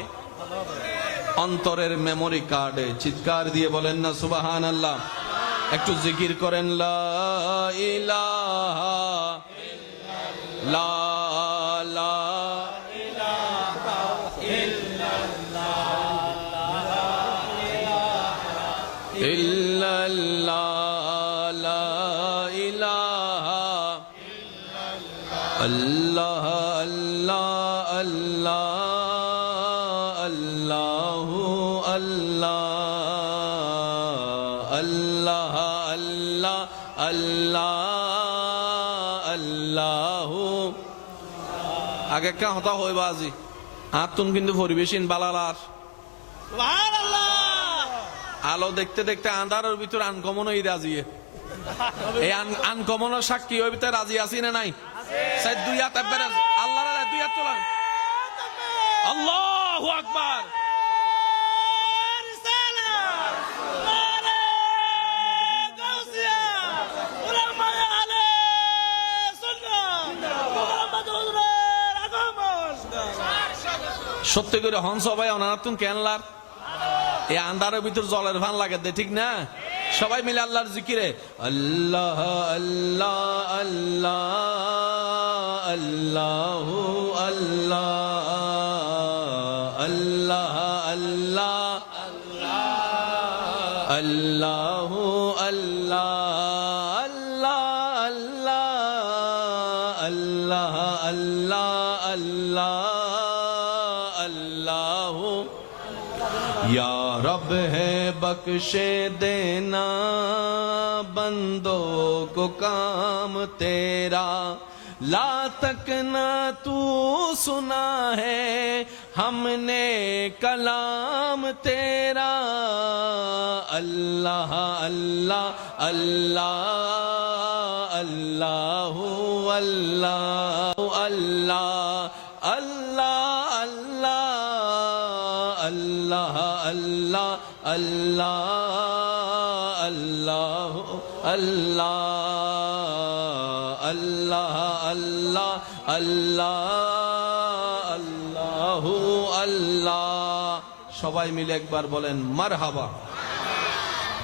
অন্তরের মেমোরি কার্ডে। চিৎকার দিয়ে বলেন না সুবহানাল্লাহ। একটু জিকির করেন, লা ইলাহা ইল্লাল্লাহ, লা ইলাহা ইল্লাল্লাহ, লা ইলাহা আল্লাহ আল্লাহ আল্লাহ আল্লাহু আল্লাহ আল্লাহ আল্লাহ আল্লাহ আল্লাহু। আগে কা হতা হই বাজি আতুন কিন্তু পরিবেশিন বালালার আলো দেখতে দেখতে আন্ধারের ভিতর আনকমন হই রাজিয়ে। এই আনকমন সাক্ষী ওই ভিতরে রাজি আছি না নাই? সাইদ দুই হাত একবার আল্লাহর আল্লাহ দুই হাত তোলেন আল্লাহু আকবার সত্যি করে হংস ভাই অনারাতুন কেনলার এই আন্ধারের ভিতর জলের ভান লাগে দে ঠিক না সবাই মিলে আল্লাহর জিকিরে আল্লাহ আল্লাহ আল্লাহ আল্লাহু আল্লাহ আল্লাহ আল্লাহ আল্লাহু আল্লাহ আল্লাহ আল্লাহ আল্লাহ আল্লাহ अल्लाह या रब है बख्शे देना बंदों को काम तेरा ला तक ना तू सुना है हमने कलाम तेरा अल्लाह अल्लाह अल्लाह अल्लाह अल्लाह अल्लाह अल्लाह अल्लाह अल्लाह अल्लाह अल्लाह अल्लाह अल्लाह अल्लाह अल्लाह अल्लाह अल्लाह সবাই মিলে একবার বলেন মারহাবা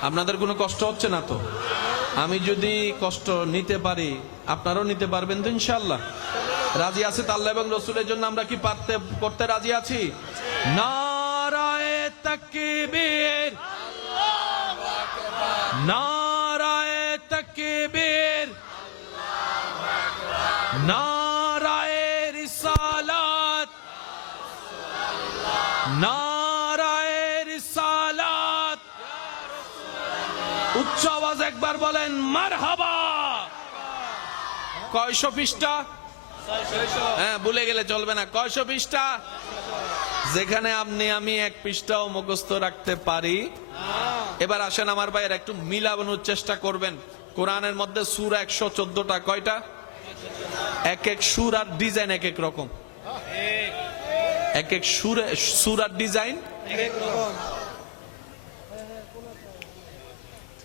আপনাদের কোনো কষ্ট হচ্ছে না তো আমি যদি কষ্ট নিতে পারি আপনারাও নিতে পারবেন তো ইনশাআল্লাহ রাজি আছে তো আল্লাহ এবং রাসূলের জন্য আমরা কি পারতে করতে রাজি আছি নারায়ে তাকবীর আল্লাহু আকবার নারায়ে তাকবীর আল্লাহু আকবার নারায়ে রিসালাত ইয়া রাসূলুল্লাহ নারায়ে রিসালাত ইয়া রাসূলুল্লাহ উচ্চ আওয়াজ একবার বলেন মারহাবা কয়শো পৃষ্ঠা হ্যাঁ ভুলে গেলে চলবে না কয়শো পৃষ্ঠা যেখানে আপনি আমি এক পৃষ্ঠাও মুখস্থ রাখতে পারি এবার আসেন আমার ভাইয়ের একটু মিলানোর চেষ্টা করবেন কোরআনের মধ্যে সূরা 114টা কয়টা এক এক সূরার ডিজাইন এক এক রকম এক এক সূরার ডিজাইন এক এক রকম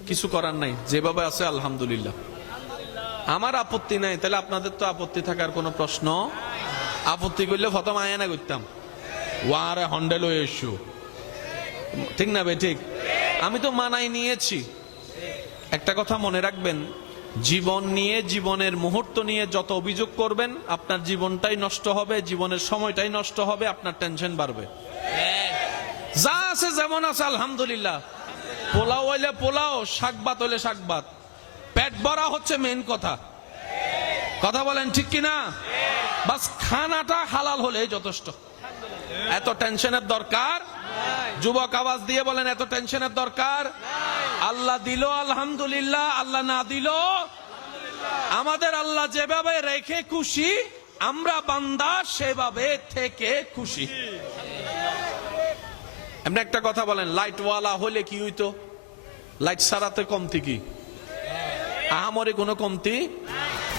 কিছু করার নাই যেভাবে আছে আলহামদুলিল্লাহ আমার আপত্তি নাই তাহলে আপনাদের তো আপত্তি থাকার কোনো প্রশ্ন আপত্তি করলে প্রথম আয়ানা করতাম ওয়ারে হন্ডেল এসু ঠিক না ভাই ঠিক আমি তো মানাই নিয়েছি একটা কথা মনে রাখবেন জীবন নিয়ে জীবনের মুহূর্ত নিয়ে যত অভিযোগ করবেন আপনার জীবনটাই নষ্ট হবে জীবনের সময়টাই নষ্ট হবে আপনার টেনশন বাড়বে যা আছে যেমন আছে আলহামদুলিল্লাহ পোলাও হইলে পোলাও শাকভাত হইলে শাকভাত পেট ভরা হচ্ছে মেন কথা কথা বলেন ঠিক কিনা বাস খানাটা হালাল হলেই যথেষ্ট এত টেনশনের দরকার যুবক আওয়াজ দিয়ে বলেন এত টেনশনের দরকার আল্লাহ দিল আলহামদুলিল্লাহ আল্লাহ না দিল আমাদের আল্লাহ যেভাবে রেখে খুশি আমরা বান্দা সেভাবে থেকে খুশি এমনি একটা কথা বলেন লাইটওয়ালা হলে কি হইতো লাইট সারাতে কমতি কি আহামরি কোনো কমতি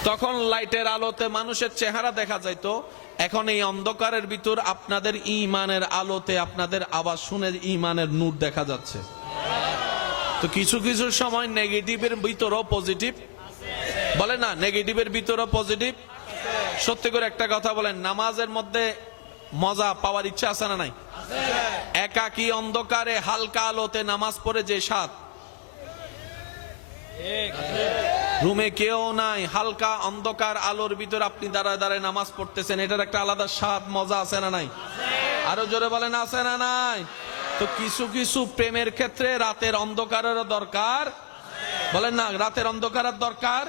তখন লাইটের আলোতে মানুষের চেহারা দেখা যাইতো এখন এই অন্ধকারের ভিতর আপনাদের ঈমানের আলোতে আপনাদের আওয়াজ শুনে ঈমানের নূর দেখা যাচ্ছে তো কিছু কিছু সময় নেগেটিভের ভিতরও পজিটিভ বলে না নেগেটিভের ভিতরও পজিটিভ সত্যি করে একটা কথা বলেন নামাজের মধ্যে মজা পাওয়ার ইচ্ছা আছে না নাই একাকী অন্ধকারে হালকা আলোতে নামাজ পড়ে যে স্বাদ রুমে কেউ নাই হালকা অন্ধকার আলোর ভিতর আপনি দাঁড়ায় দাঁড়ায় নামাজ পড়তেছেন এটার একটা আলাদা স্বাদ মজা আছে না নাই আরো জোরে বলেন আছে না নাই তো কিছু কিছু প্রেমের ক্ষেত্রে রাতের অন্ধকারের দরকার বলেন না রাতের অন্ধকারের দরকার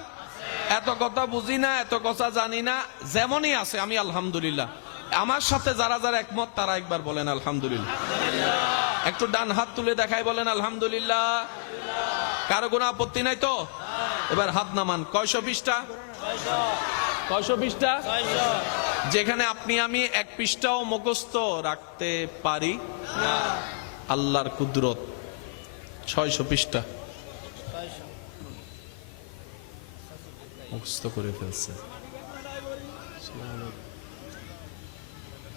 এত কথা বুঝি না এত কথা জানি না যেমনই আছে আমি আলহামদুলিল্লাহ আমার সাথে যারা যারা একমত তারা একবার বলেন আলহামদুলিল্লাহ একটু ডান হাত তুলে দেখাই বলেন আলহামদুলিল্লাহ কারো কোনো আপত্তি নাই তো এবার হাত নামান কয়শো পৃষ্ঠা যেখানে আপনি আমি এক পৃষ্ঠাও মুখস্থ রাখতে পারি আল্লাহর কুদরত 600 পৃষ্ঠা মুখস্থ করে ফেলছে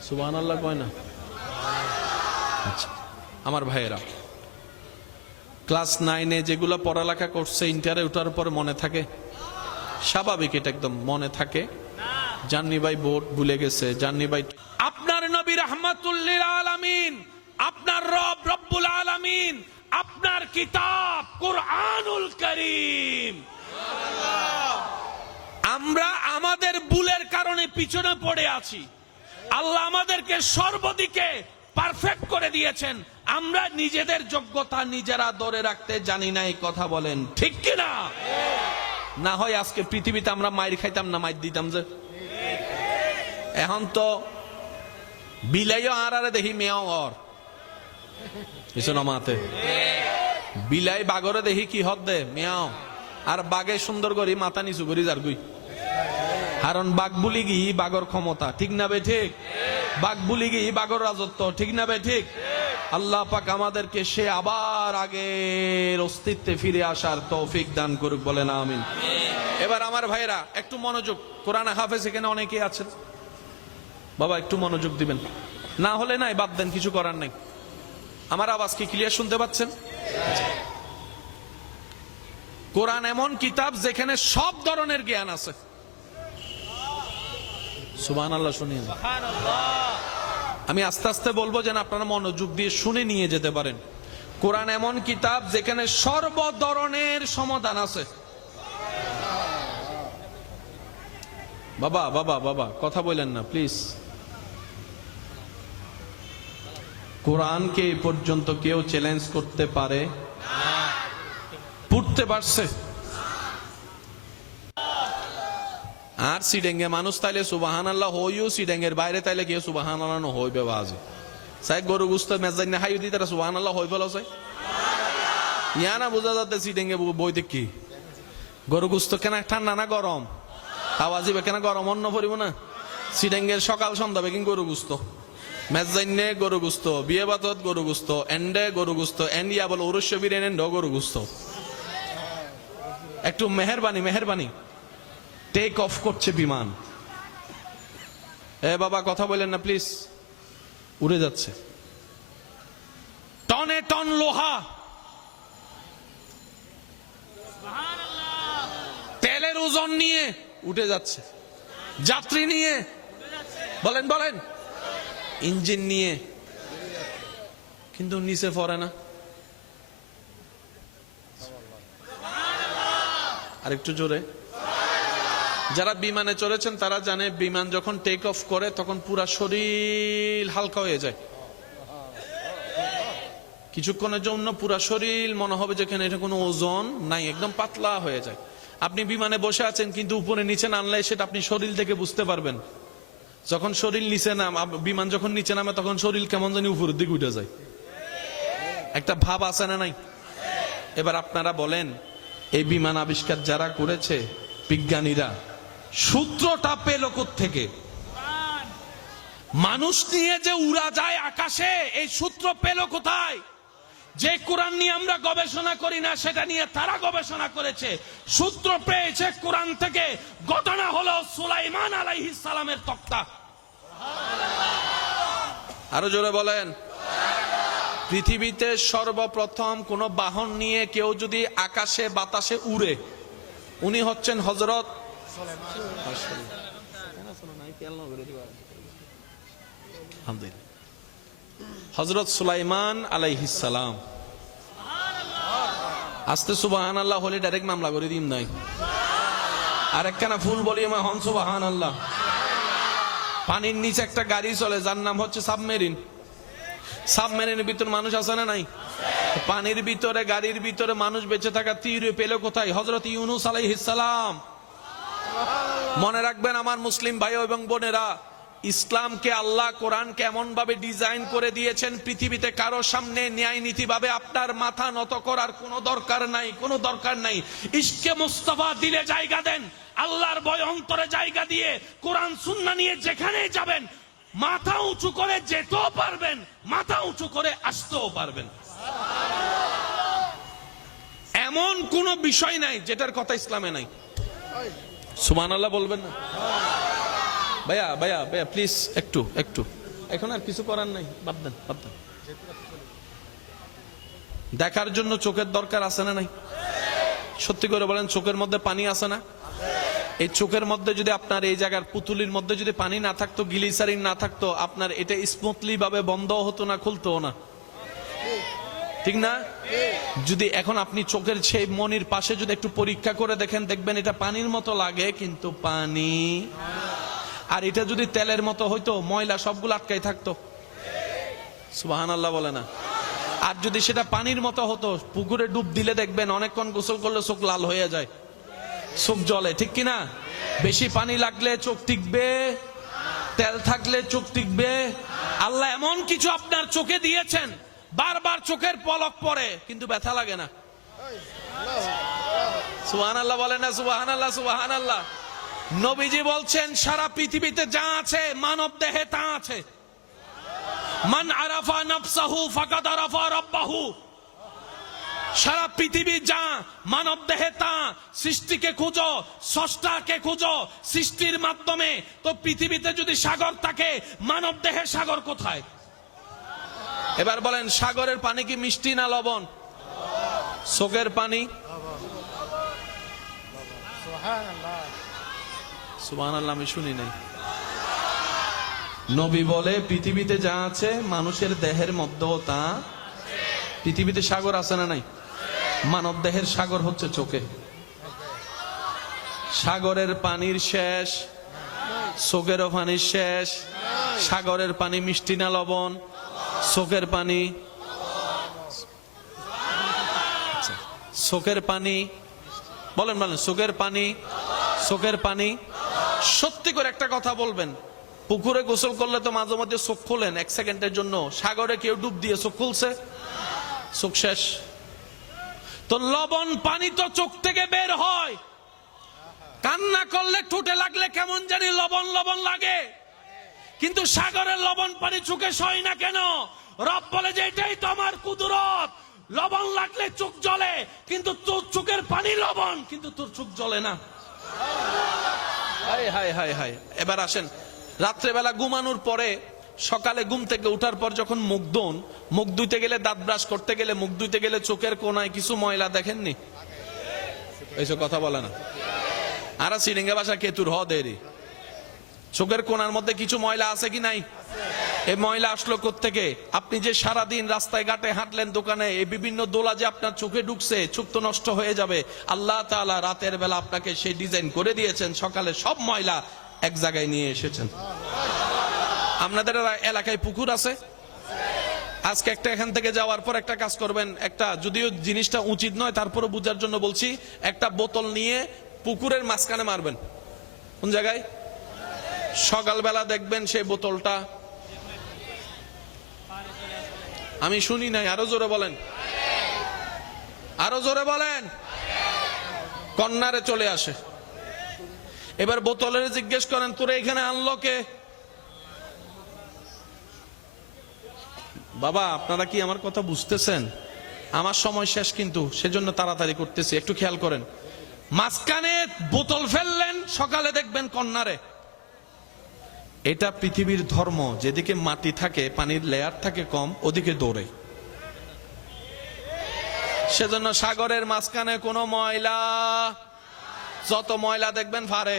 সুবহানাল্লাহ কয় না? আচ্ছা আমার ভাইয়েরা, ক্লাস 9-এ যেগুলো পড়ালেখা করছে ইন্টারে ওঠার পরে মনে থাকে? স্বাভাবিক, এটা একদম মনে থাকে। জান্নি ভাই বোর্ড ভুলে গেছে, জান্নি ভাই। আপনার নবী রাহমাতুল লিল আলামিন, আপনার রব রব্বুল আলামিন, আপনার কিতাব কুরআনুল কারীম। আমরা আমাদের ভুলের কারণে পিছনে পড়ে আছি। আল্লাহ আমাদেরকে সর্বদিকে পারফেক্ট করে দিয়েছেন, আমরা নিজেদের যোগ্যতা নিজেরা ধরে রাখতে জানি না। এই কথা বলেন ঠিক কিনা? না হয় আজকে পৃথিবীতে আমরা মাইর খাইতাম না, মাইর দিতাম যে। এখন তো বিলাইও আরে দেখি মেয়াও অর কিছু নমাতে, বিলাই বাগরে দেখি কি হদ দে মেয়াও, আর বাগে সুন্দর করি মাথা নিচু করি যার গুই। কারণ বাঘ বুলি গি বাগর ক্ষমতা, ঠিক না বে ঠিক? বাঘ বুলি গি বাগর রাজত্ব, ঠিক না বে ঠিক? আল্লাহ পাক আমাদেরকে সে আবার আগের অস্তিত্বে ফিরে আসার তৌফিক দান করুক, বলেন আমিন। এবার আমার ভাইরা একটু মনোযোগ, কোরআন হাফেজ এখানে অনেকেই আছেন, বাবা একটু মনোযোগ দিবেন, না হলে নাই বাদ দেন, কিছু করার নাই। আমার আওয়াজ কি ক্লিয়ার শুনতে পাচ্ছেন? কোরআন এমন কিতাব যেখানে সব ধরনের জ্ঞান আছে। সুবহানাল্লাহ শুনিয়ে আমি আস্তে আস্তে বলবো যেন আপনারা মনোযোগ দিয়ে শুনে নিয়ে যেতে পারেন। কোরআন এমন কিতাব যেখানে সর্ব ধরনের সমাধান আছে। বাবা বাবা বাবা কথা বলেন না প্লিজ। কোরআনকে এই পর্যন্ত কেউ চ্যালেঞ্জ করতে পারে? পড়তে পারছে? আর সিডেঙ্গে মানুষ তাইলে সুবহানাল্লাহ হইও, সিডেঙ্গের বাইরে তাইলে কেউ সুবহানাল্লাহ হইবে বাজে। সাই গরু গুস্ত মেজাইন না হাইও দি তারা সুবহানাল্লাহ হইবে লসাই ইয়া না বুঝা যাচ্ছে সিডেঙ্গে বইতে কি গরু গুস্ত কেন ঠান্ডা না গরম আওয়াজিবে কেন গরম অন্য পড়িব না। সিডেঙ্গের সকাল সন্ধ্যা বেকিং গরু গুস্ত, মেজাইনে গরু গুস্ত, বিয়ে বাতত গরু গুস্ত, এন্ডে গরু গুস্ত, এন্ডিয়া বল উরুষ্য বীরেন এন্ড গরু গুস্ত। একটু মেহেরবানি মেহেরবানি। টেক অফ করছে বিমান। এ বাবা কথা বলেন না প্লিজ, উড়ে যাচ্ছে টনে টন লোহা, তেলের ওজন নিয়ে উঠে যাচ্ছে, যাত্রী নিয়ে বলেন বলেন, ইঞ্জিন নিয়ে, কিন্তু নিচে পড়ে না। আরেকটু জোরে। যারা বিমানে চড়েছেন তারা জানে বিমান যখন টেক অফ করে তখন পুরা শরীর হালকা হয়ে যায়। কিছুক্ষণের জন্য পুরা শরীর মনে হবে যেখানে এটা কোনো ওজন নাই, একদম পাতলা হয়ে যায়। আপনি বিমানে বসে আছেন কিন্তু উপরে নিচে নামলে সেটা আপনি শরীর থেকে বুঝতে পারবেন। যখন শরীর নিচে বিমান যখন নিচে নামে তখন শরীর কেমন জানি উপরের দিকে উঠে যায়, একটা ভাব আছে না নাই? এবার আপনারা বলেন এই বিমান আবিষ্কার যারা করেছে বিজ্ঞানীরা, সূত্রটা পেল কোত্থেকে? মানুষ নিয়ে যে উড়া যায় আকাশে, এই সূত্র পেল কোথায়? যে কোরআন নিয়ে আমরা গবেষণা করি না সেটা নিয়ে তারা গবেষণা করেছে, সূত্র পেয়েছে কোরআন থেকে। ঘটনা হলো সুলাইমান আলাইহিস সালামের তক্তা। আরো জোরে বলেন। পৃথিবীতে সর্বপ্রথম কোন বাহন নিয়ে কেউ যদি আকাশে বাতাসে উড়ে, উনি হচ্ছেন হযরত হযরত সুলাইমান আলাইহিস সালাম। আস্তে সুবহানাল্লাহ হলে ডাইরেক্ট মামলা করে দিম নাই, আর একখানা ফুল বলি হন সুবহানাল্লাহ। পানির নিচে একটা গাড়ি চলে যার নাম হচ্ছে সাবমেরিন। সাবমেরিনের ভিতর মানুষ আছে না নাই? পানির ভিতরে গাড়ির ভিতরে মানুষ বেঁচে থাকা তীর পেল কোথায়? হযরত ইউনূস আলাইহিস সালাম। মনে রাখবেন আমার মুসলিম ভাই এবং বোনেরা, ইসলামকে আল্লাহ কোরআনকে এমন ভাবে ডিজাইন করে দিয়েছেন পৃথিবীতে কারো সামনে ন্যায় নীতি ভাবে আপনার মাথা নত করার কোনো দরকার নাই, কোনো দরকার নাই। ইশকে মুস্তাফা দিলে জায়গা দেন, আল্লাহর ভয় অন্তরে জায়গা দিয়ে কোরআন সুন্নাহ নিয়ে যেখানে যাবেন মাথা উঁচু করে যেতেও পারবেন, মাথা উঁচু করে আসতেও পারবেন। এমন কোন বিষয় নাই যেটার কথা ইসলামে নাই। সুবহানাল্লাহ বলবেন না? ভাইয়া ভাইয়া ভাইয়া প্লিজ একটু একটু এখন আর কিছু করার নাই, বাদ দেন। দেখার জন্য চোখের দরকার আছে না নাই? সত্যি করে বলেন, চোখের মধ্যে পানি আছে না? এই চোখের মধ্যে যদি আপনার এই জায়গার পুতুলির মধ্যে যদি পানি না থাকতো, গ্লিসারিন না থাকতো, আপনার এটা স্মুথলি ভাবে বন্ধ হতো না, খুলতো না, ঠিক না? যদি এখন আপনি চোখের সেই মনির পাশে যদি একটু পরীক্ষা করে দেখেন, দেখবেন এটা পানির মতো লাগে কিন্তু পানি। আর এটা যদি তেলের মতো হইতো, ময়লা সবগুলো আটকাই থাকতো। সুবহানাল্লাহ বলে না? আর যদি সেটা পানির মতো হতো, পুকুরে ডুব দিলে দেখবেন অনেকক্ষণ গোসল করলে চোখ লাল হয়ে যায়, চোখ জ্বলে, ঠিক কিনা? বেশি পানি লাগলে চোখ টিকবে, তেল থাকলে চোখ টিকবে। আল্লাহ এমন কিছু আপনার চোখে দিয়েছেন, বারবার চোখের পলক পড়ে কিন্তু ব্যথা লাগে না। সুবহানাল্লাহ বলে না? সুবহানাল্লাহ, সুবহানাল্লাহ। নবীজি বলছেন, সারা পৃথিবীতে যা আছে মানব দেহে তা আছে। মান আরাফা নাফসাহু ফাকাদ আরাফা রাব্বাহু। সারা পৃথিবী যা মানব দেহে তা। সৃষ্টিকে খুঁজো, স্রষ্টাকে খুঁজো সৃষ্টির মাধ্যমে। তো পৃথিবীতে যদি সাগর থাকে, মানব দেহে সাগর কোথায়? এবার বলেন, সাগরের পানি কি মিষ্টি না লবণ? চোখের পানি? সুবহানাল্লাহ, আমি শুনি নাই। নবী বলে, পৃথিবীতে যা আছে মানুষের দেহের মধ্যেও তা। পৃথিবীতে সাগর আছে না নাই? মানব দেহের সাগর হচ্ছে চোখে। সাগরের পানির শেষ, চোখেরও পানির শেষ। সাগরের পানি মিষ্টি না লবণ? চোখের পানি। চোখের পানি বলেন, বলেন, চোখের পানি, চোখের পানি। সত্যি করে একটা কথা বলবেন, পুকুরে গোসল করলে তো মাঝে মধ্যে চোখ খোলেন এক সেকেন্ডের জন্য। সাগরে কেউ ডুব দিয়ে চোখ খুলছে? চোখ শেষ। তো লবণ পানি তো চোখ থেকে বের হয়। কান্না করলে ঠোঁটে লাগলে কেমন জানি লবণ লবণ লাগে, কিন্তু সাগরের লবণ পানি চোখে সয় না কেন? রব বলে যে এটাই তো আমার কুদরত। লবণ লাগলে চোখ জ্বলে, কিন্তু তোর চোখের পানি লবণ, কিন্তু তোর চোখ জ্বলে না। হায় হায় হায় হায়। এবার আসেন, রাত্রেবেলা ঘুমানোর পরে সকালে ঘুম থেকে উঠার পর যখন মুখ ধুইতে গেলে, দাঁত ব্রাশ করতে গেলে, মুখ ধুইতে গেলে চোখের কোনায় কিছু ময়লা দেখেননি? এইসব কথা বলে না। আর সিরিঙ্গা ভাষা কেতুর হদেরি। চোখের কোনার মধ্যে কিছু ময়লা আছে কি নাই? এই ময়লা আসলো কোত্থেকে? আপনি যে সারাদিন রাস্তায় ঘাটে হাঁটলেন, দোকানে, এই বিভিন্ন দোলা যে আপনার চোখে ঢুকছে, চোখ তো নষ্ট হয়ে যাবে। আল্লাহ তাআলা রাতের বেলা আপনাকে সেই ডিজাইন করে দিয়েছেন, সকালে সব ময়লা এক জায়গায় নিয়ে এসেছেন। আপনাদের এলাকায় পুকুর আছে? আজকে একটা এখান থেকে যাওয়ার পর একটা কাজ করবেন, একটা, যদিও জিনিসটা উচিত নয় তারপরে বুঝার জন্য বলছি, একটা বোতল নিয়ে পুকুরের মাঝখানে মারবেন। কোন জায়গায়? সকালবেলা দেখবেন সেই বোতলটা, আমি শুনি নাই, আরো জোরে বলেন, আরো জোরে বলেন, কর্নারে চলে আসে। এবার বোতলের জিজ্ঞেস করেন, তোরে এখানে আনলো কে? বাবা, আপনারা কি আমার কথা বুঝতেছেন? আমার সময় শেষ, কিন্তু সেজন্য তাড়াতাড়ি করতেছি, একটু খেয়াল করেন। মাঝখানে বোতল ফেললেন, সকালে দেখবেন কর্নারে। এটা পৃথিবীর ধর্ম, যেদিকে মাটি থাকে, পানির লেয়ার থাকে কম, ওদিকে দৌড়ে। সেজন্য সাগরের মাঝখানে কোনো ময়লা, যত ময়লা দেখবেন ফারে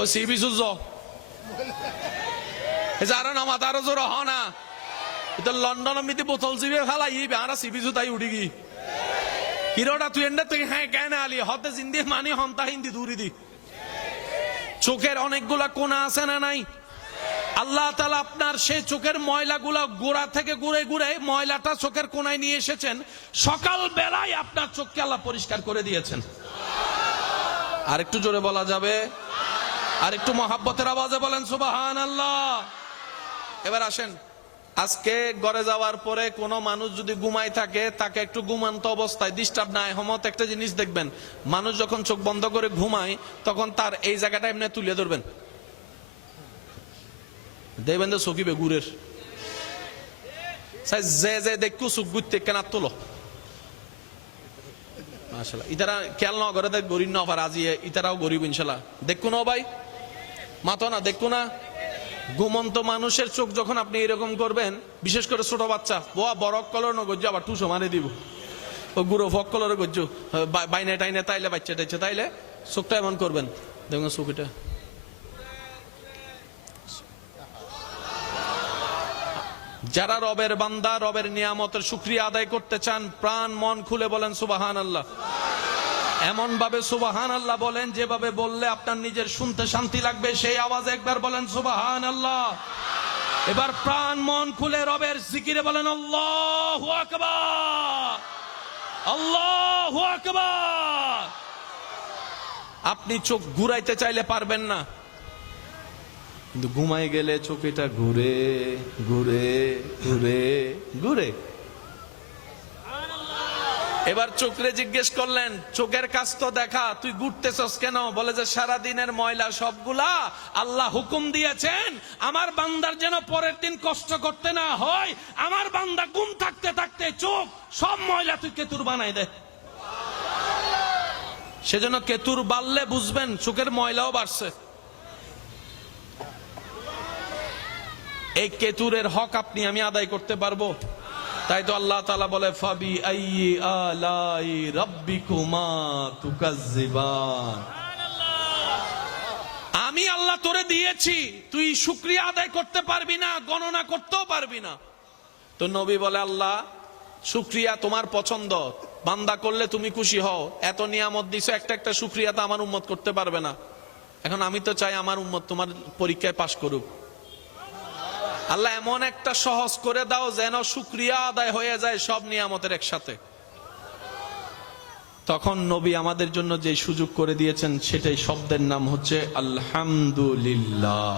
ওই সি বিচ যারা না মাথারও জোর হ না। এটা লন্ডন মিতি বোতল চিবে ফেলাই আর সি বিচু তাই উঠি গি হিরোটা তুই এন্ডা তুই হ্যাঁ কেন আলি হতে জিন্দি মানি হন্তা হিন্দি দূরি দি। চোখের অনেকগুলা কোনা আছে না নাই? আল্লাহ তাআলা আপনার সেই চোখের ময়লাগুলা গোড়া থেকে ঘুরে ঘুরে ময়লাটা চোখের কোনায় নিয়ে এসেছেন। সকাল বেলায় আপনার চোখকে আল্লাহ পরিষ্কার করে দিয়েছেন। আর একটু জোরে বলা যাবে? আর একটু মহাব্বতের আওয়াজে বলেন সুবহানাল্লাহ। এবার আসেন, আজকে ঘরে যাওয়ার পরে কোনো মানুষ যদি ঘুমায় থাকে, তাকে একটু ঘুমান্ত অবস্থায় ডিস্টার্ব না হমত একটা জিনিস দেখবেন, মানুষ যখন চোখ বন্ধ করে ঘুমায় তখন তার এই জায়গাটা এমনি তুলে ধরবেন, দেখবেন যে চকিবে গুড়ের যে যে দেখু চোখ গুড়তে কেন তোলো মাশাআল্লাহ। ইতারা খেয়াল না করে দেখ গরিব না পার আজি ইতারাও গরিব ইনশাল্লাহ। দেখুন ভাই মাতো না, দেখুন না ঘুমন্ত মানুষের চোখ যখন আপনি এরকম করবেন, বিশেষ করে ছোট বাচ্চা, বড় কলর নগজ্য আবার টুসো মারে দিব, ও গুঁড়ো ফক কলরে গজ্য বাইনে টাইনে তাইলে বাচ্চা টাইছে তাইলে চোখটা এমন করবেন, দেখুন চোখটা। যারা রবের বান্দা, রবের নিয়ামতের শুকরিয়া আদায় করতে চান, প্রাণ মন খুলে বলেন সুবহানাল্লাহ। এমন ভাবে সুবহানাল্লাহ বলেন যেভাবে বললে আপনার নিজের শুনতে শান্তি লাগবে, সেই আওয়াজে একবার বলেন সুবহানাল্লাহ। এবার প্রাণ মন খুলে রবের জিকিরে বলেন আল্লাহু আকবার, আল্লাহু আকবার। আপনি চোখ ঘুরাইতে চাইলে পারবেন না, কিন্তু ঘুমাই গেলে চোখটা ঘুরে ঘুরে ঘুরে ঘুরে। এবার চোখরে জিজ্ঞেস করলেন, চোখের কাজ তো দেখা, তুই ঘুরতেছস কেন? বলে যে সারাদিনের ময়লা সবগুলা আল্লাহ হুকুম দিয়েছেন আমার বান্দার যেন পরের দিন কষ্ট করতে না হয়, আমার বান্দা ঘুম থাকতে থাকতে চোখ সব ময়লা তুই কেতুর বানাই দে। সেজন্য কেতুর বাড়লে বুঝবেন চোখের ময়লাও বাড়ছে। এই কেতুরের হক আপনি আমি আদায় করতে পারবো? তাই তো আল্লাহ তাআলা বলে ফাবি আইয়ি আলাই রাব্বিকুমা তুকাজ্জিবান। আমি আল্লাহ তোরে দিয়েছি, তুই শুকরিয়া আদায় করতে পারবি না, গণনা করতেও পারবি না। তো নবী বলে আল্লাহ শুকরিয়া তোমার পছন্দ, বান্দা করলে তুমি খুশি হও, এত নিয়ামত দিছো, একটা একটা শুকরিয়া তো আমার উম্মত করতে পারবে না। এখন আমি তো চাই আমার উম্মত তোমার পরীক্ষায় পাশ করুক। আল্লাহ এমন একটা সহজ করে দাও যেন শুকরিয়া আদায় হয়ে যায় সব নিয়ামতের একসাথে। তখন নবী আমাদের জন্য যে সুযোগ করে দিয়েছেন সেটাই শব্দের নাম হচ্ছে আলহামদুলিল্লাহ।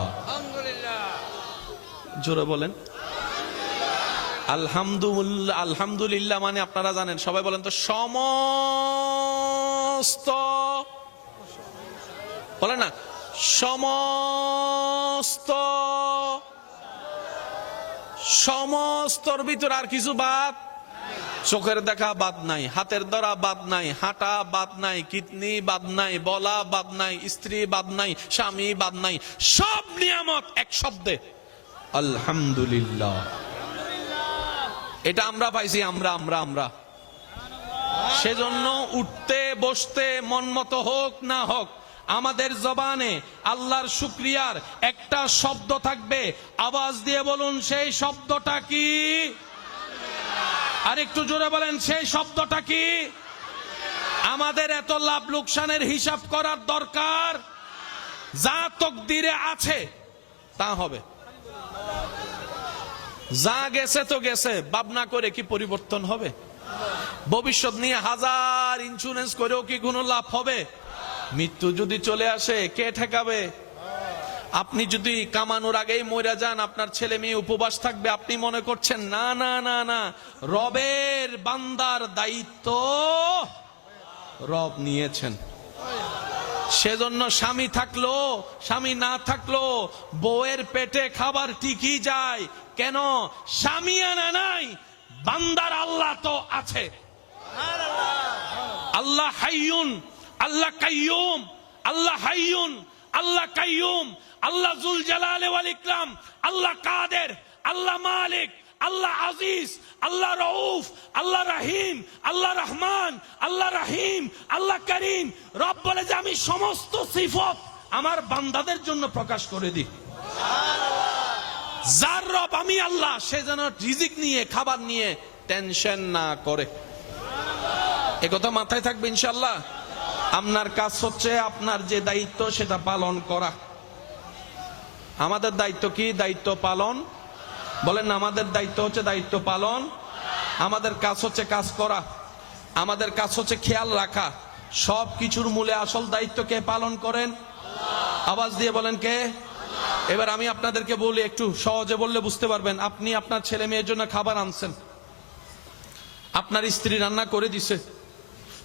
জোরে বলেন আলহামদুলিল্লাহ। আলহামদুলিল্লাহ মানে আপনারা জানেন, সবাই বলেন তো, সমস্ত, বলেন না, সমস্ত, সমস্তর ভিতর আর কিছু বাদ, চোখের দেখা বাদ নাই, হাতের ধরা বাদ নাই, হাঁটা বাদ নাই, কিডনি বাদ নাই, বলা বাদ নাই, স্ত্রী বাদ নাই, স্বামী বাদ নাই, সব নিয়ামত এক শব্দে আলহামদুলিল্লাহ। এটা আমরা পাইছি, আমরা আমরা আমরা সেজন্য উঠতে বসতে মন মতো হোক না হোক আমাদের জবানে আল্লাহর শুকরিয়ার একটা শব্দ থাকবে। আওয়াজ দিয়ে বলুন সেই শব্দটা কি? আর একটু জোরে বলেন সেই শব্দটা কি? আমাদের এত লাভ লোকসানের হিসাব করার দরকার, যা তকদিরে আছে তা হবে, যা গেছে তো গেছে, ভাবনা করে কি পরিবর্তন হবে? ভবিষ্যৎ নিয়ে হাজার ইন্স্যুরেন্স করেও কি কোনো লাভ হবে? মৃত্যু যদি চলে আসে কে ঠেকাবে? আপনি যদি কামানোর আগেই মরে যান, আপনার ছেলে মেয়ে উপবাস থাকবে, আপনি মনে করছেন না না না না, রবের বান্দার দায়িত্ব রব নিয়েছেন। সেজন্য স্বামী থাকলো স্বামী না থাকলো বউয়ের পেটে খাবার ঠিকই যায়। কেন? স্বামী আনা নাই, বান্দার আল্লাহ তো আছে। আল্লাহ হাইয়ুন, আল্লাহ কাইয়ুম, আল্লাহ হাইয়ুন, আল্লাহ কাইয়ুম, আল্লাহ জুল জালালে ওয়াল ইকরাম, আল্লাহ কাদের, আল্লাহ মালিক, আল্লাহ আজিজ, আল্লাহ রউফ, আল্লাহ রহিম, আল্লাহ রহমান, আল্লাহ রহিম, আল্লাহ করিম। রব বলে যে আমি সমস্ত সিফত আমার বান্দাদের জন্য প্রকাশ করে দিই। যার রব আমি আল্লাহ, সে যেন রিজিক নিয়ে খাবার নিয়ে টেনশন না করে। একথা মাথায় থাকবে ইনশাআল্লাহ। আপনার কাজ হচ্ছে আপনার যে দায়িত্ব সেটা পালন করা। আমাদের দায়িত্ব কি? দায়িত্ব পালন। বলেন না, আমাদের দায়িত্ব হচ্ছে দায়িত্ব পালন। আমাদের কাজ হচ্ছে কাজ করা। আমাদের কাজ হচ্ছে খেয়াল রাখা। সব কিছুর মূলে আসল দায়িত্ব কে পালন করেন? আওয়াজ দিয়ে বলেন কে? এবার আমি আপনাদেরকে বলি, একটু সহজে বললে বুঝতে পারবেন। আপনি আপনার ছেলে মেয়ের জন্য খাবার আনছেন, আপনার স্ত্রী রান্না করে দিছে,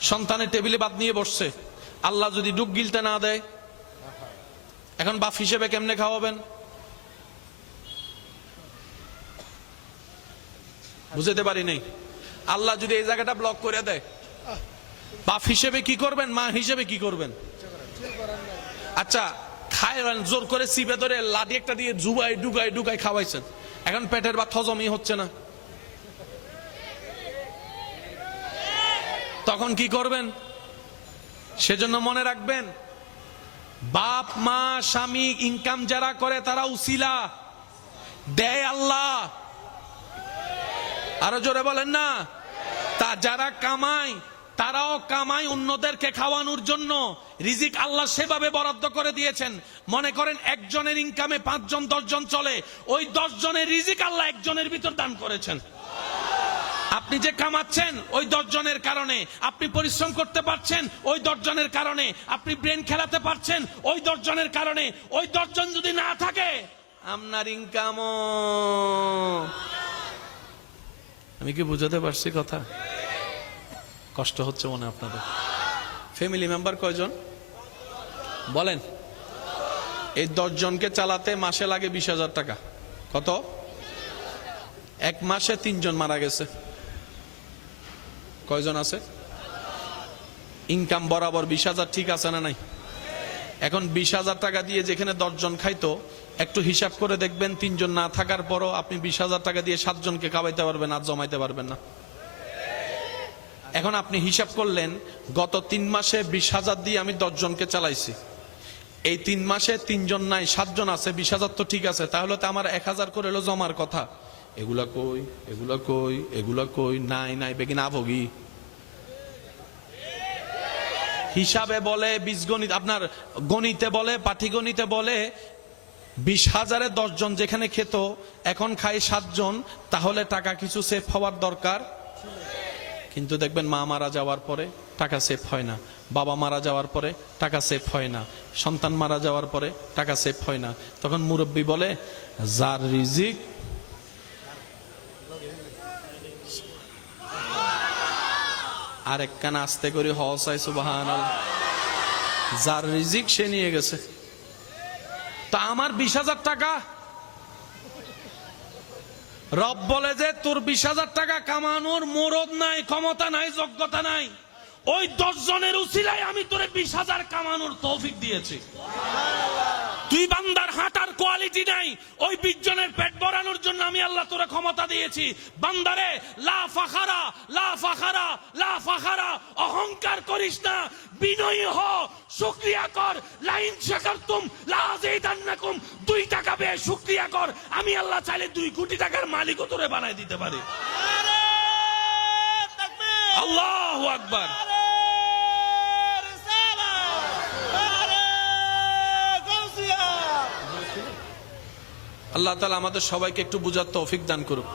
সন্তানের টেবিলে ভাত নিয়ে বসছে, আল্লাহ যদি ডুব গিলতে না দেয়, এখন বাপ হিসেবে কেমনে খাওয়াবেন? বুঝতে পারি নাই। আল্লাহ যদি এই জায়গাটা ব্লক করে দেয়, বাপ হিসেবে কি করবেন? মা হিসেবে কি করবেন? আচ্ছা, খায় জোর করে চিপে ধরে লাঠি একটা দিয়ে জুবাই ডুগাই খাওয়াইছেন, এখন পেটের ভাত হজমই হচ্ছে না, তখন কি করবেন? সেজন্য মনে রাখবেন, বাপ মা স্বামী ইনকাম যারা করে তারা উসিলা, দেয় আল্লাহ। আরো জোরে বলেন না। তা যারা কামায় তারাও কামায় অন্যদেরকে খাওয়ানোর জন্য। রিজিক আল্লাহ সেভাবে বরাদ্দ করে দিয়েছেন। মনে করেন একজনের ইনকামে 5 জন 10 জন চলে, ওই 10 জনের রিজিক আল্লাহ একজনের ভিতর দান করেছেন। আপনি যে কামাচ্ছেন ওই 10 জনের কারণে, আপনি পরিশ্রম করতে পারছেন ওই 10 জনের কারণে, আপনি ব্রেন খেলাতে পারছেন ওই 10 জনের কারণে। ওই 10 জন যদি না থাকে আপনার ইনকামও। আমি কি বুঝাতে পারছি কথা? কষ্ট হচ্ছে মনে আপনাদের? ফ্যামিলি মেম্বার কয়জন বলেন? এই 10 জনকে চালাতে মাসে লাগে 20,000 টাকা। কত? এক মাসে 3 জন মারা গেছে। কয়জন আছে? ইনকাম বরাবর 20,000, ঠিক আছে না নাই? এখন 20,000 টাকা দিয়ে যেখানে 10 জন খাইতো, একটু হিসাব করে দেখবেন 3 জন না থাকার পরও আপনি 20,000 টাকা দিয়ে 7 জনকে খাওয়াইতে পারবেন, আর জমাইতে পারবেন না। এখন আপনি হিসাব করলেন গত 3 মাসে 20,000 দিয়ে আমি 10 জনকে চালাইছি, এই 3 মাসে 3 জন নাই 7 জন আছে, 20,000 তো ঠিক আছে, তাহলে তো আমার 1,000 করে হলো জমার কথা। এগুলা কই, এগুলা কই, এগুলা কই? নাই বেগি না ভোগী। হিসাবে বলে, বীজগণিত আপনার গণিতে বলে, পাটিগণিতে বলে 20,000-এ 10 জন যেখানে খেত এখন খাই 7 জন, তাহলে টাকা কিছু সেভ হওয়ার দরকার। কিন্তু দেখবেন মা মারা যাওয়ার পরে টাকা সেভ হয় না, বাবা মারা যাওয়ার পরে টাকা সেভ হয় না, সন্তান মারা যাওয়ার পরে টাকা সেভ হয় না। তখন মুরব্বী বলে, যার রিজিক আরেক কান আস্তে করে হসাই সুবহানাল্লাহ, যার রিজিক সে নিয়ে গেছে। তা আমার 20,000 টাকা, রব বলে যে তোর 20,000 টাকা কামানোর মুরদ নাই, ক্ষমতা নাই, যোগ্যতা নাই, ওই 10 জনের উসিলায় আমি তোরে 20,000 কামানোর তৌফিক দিয়েছি। তুই বান্দার হাঁটার কোয়ালিটি নাই, ওই 20 জনের পেট ভরানোর জন্য আমি আল্লাহ তোরে ক্ষমতা দিয়েছি। বান্দারে লা ফাখারা লা ফাখারা লা ফাখারা, অহংকার করিস না, বিনয়ী হ, শুকরিয়া কর। লাইন শাকারতুম লা আযীদান্নাকুম, 2 টাকা বে শুকরিয়া কর, আমি আল্লাহ চাইলে 2 কোটি টাকার মালিকও তোরে বানাই দিতে পারি। আল্লাহু আকবার। আল্লাহ তাআলা আমাদের সবাইকে একটু বুঝার তৌফিক দান করুক।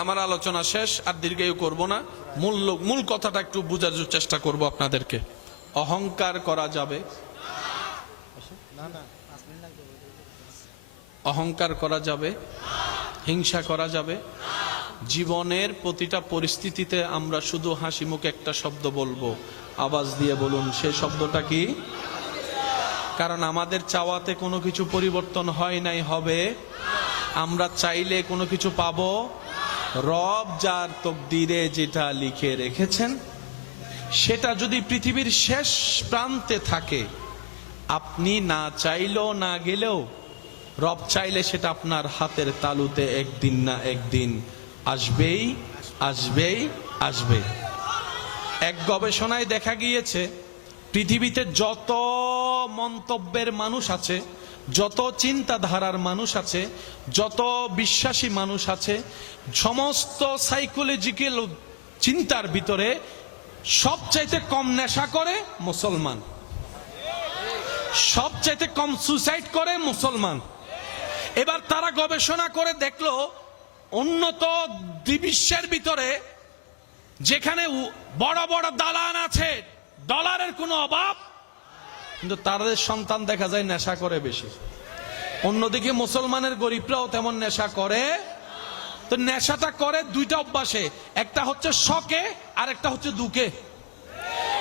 আমার আলোচনা শেষ, আর দীর্ঘায়ু করব না। মূল কথাটা একটু বোঝার চেষ্টা করব আপনাদেরকে। অহংকার করা যাবে, অহংকার করা যাবে, হিংসা করা যাবে। জীবনের প্রতিটা পরিস্থিতিতে আমরা শুধু হাসি মুখে একটা শব্দ বলবো, আওয়াজ দিয়ে বলুন, সেই শব্দটা কি? কারণ আমাদের চাওয়াতে কোনো কিছু পরিবর্তন হয় নাই, হবে। আমরা চাইলে কোনো কিছু পাবো। রব যার তকদিরে যেটা লিখে রেখেছেন সেটা যদি পৃথিবীর শেষ প্রান্তে থাকে, আপনি না চাইলেও না গেলেও রব চাইলে সেটা আপনার হাতের তালুতে একদিন না একদিন আসবেই, আসবেই, আসবে। এক গবেষণায় দেখা গিয়েছে পৃথিবীতে যত মন্তব্যের মানুষ আছে, যত চিন্তাধারার মানুষ আছে, যত বিশ্বাসী মানুষ আছে, সমস্ত সাইকোলজিক্যাল চিন্তার ভিতরে সবচাইতে কম নেশা করে মুসলমান, সবচাইতে কম সুসাইড করে মুসলমান। এবার তারা গবেষণা করে দেখলো উন্নত বিশ্বের ভিতরে যেখানে বড় বড় দালান আছে, ডলারের কোনো অভাব, কিন্তু তাদের সন্তান দেখা যায় নেশা করে বেশি। অন্যদিকে মুসলমানের গরিবরাও তেমন নেশা করে। তো নেশাটা করে 2টা অভ্যাসে, একটা হচ্ছে শখে আর একটা হচ্ছে দুঃখে।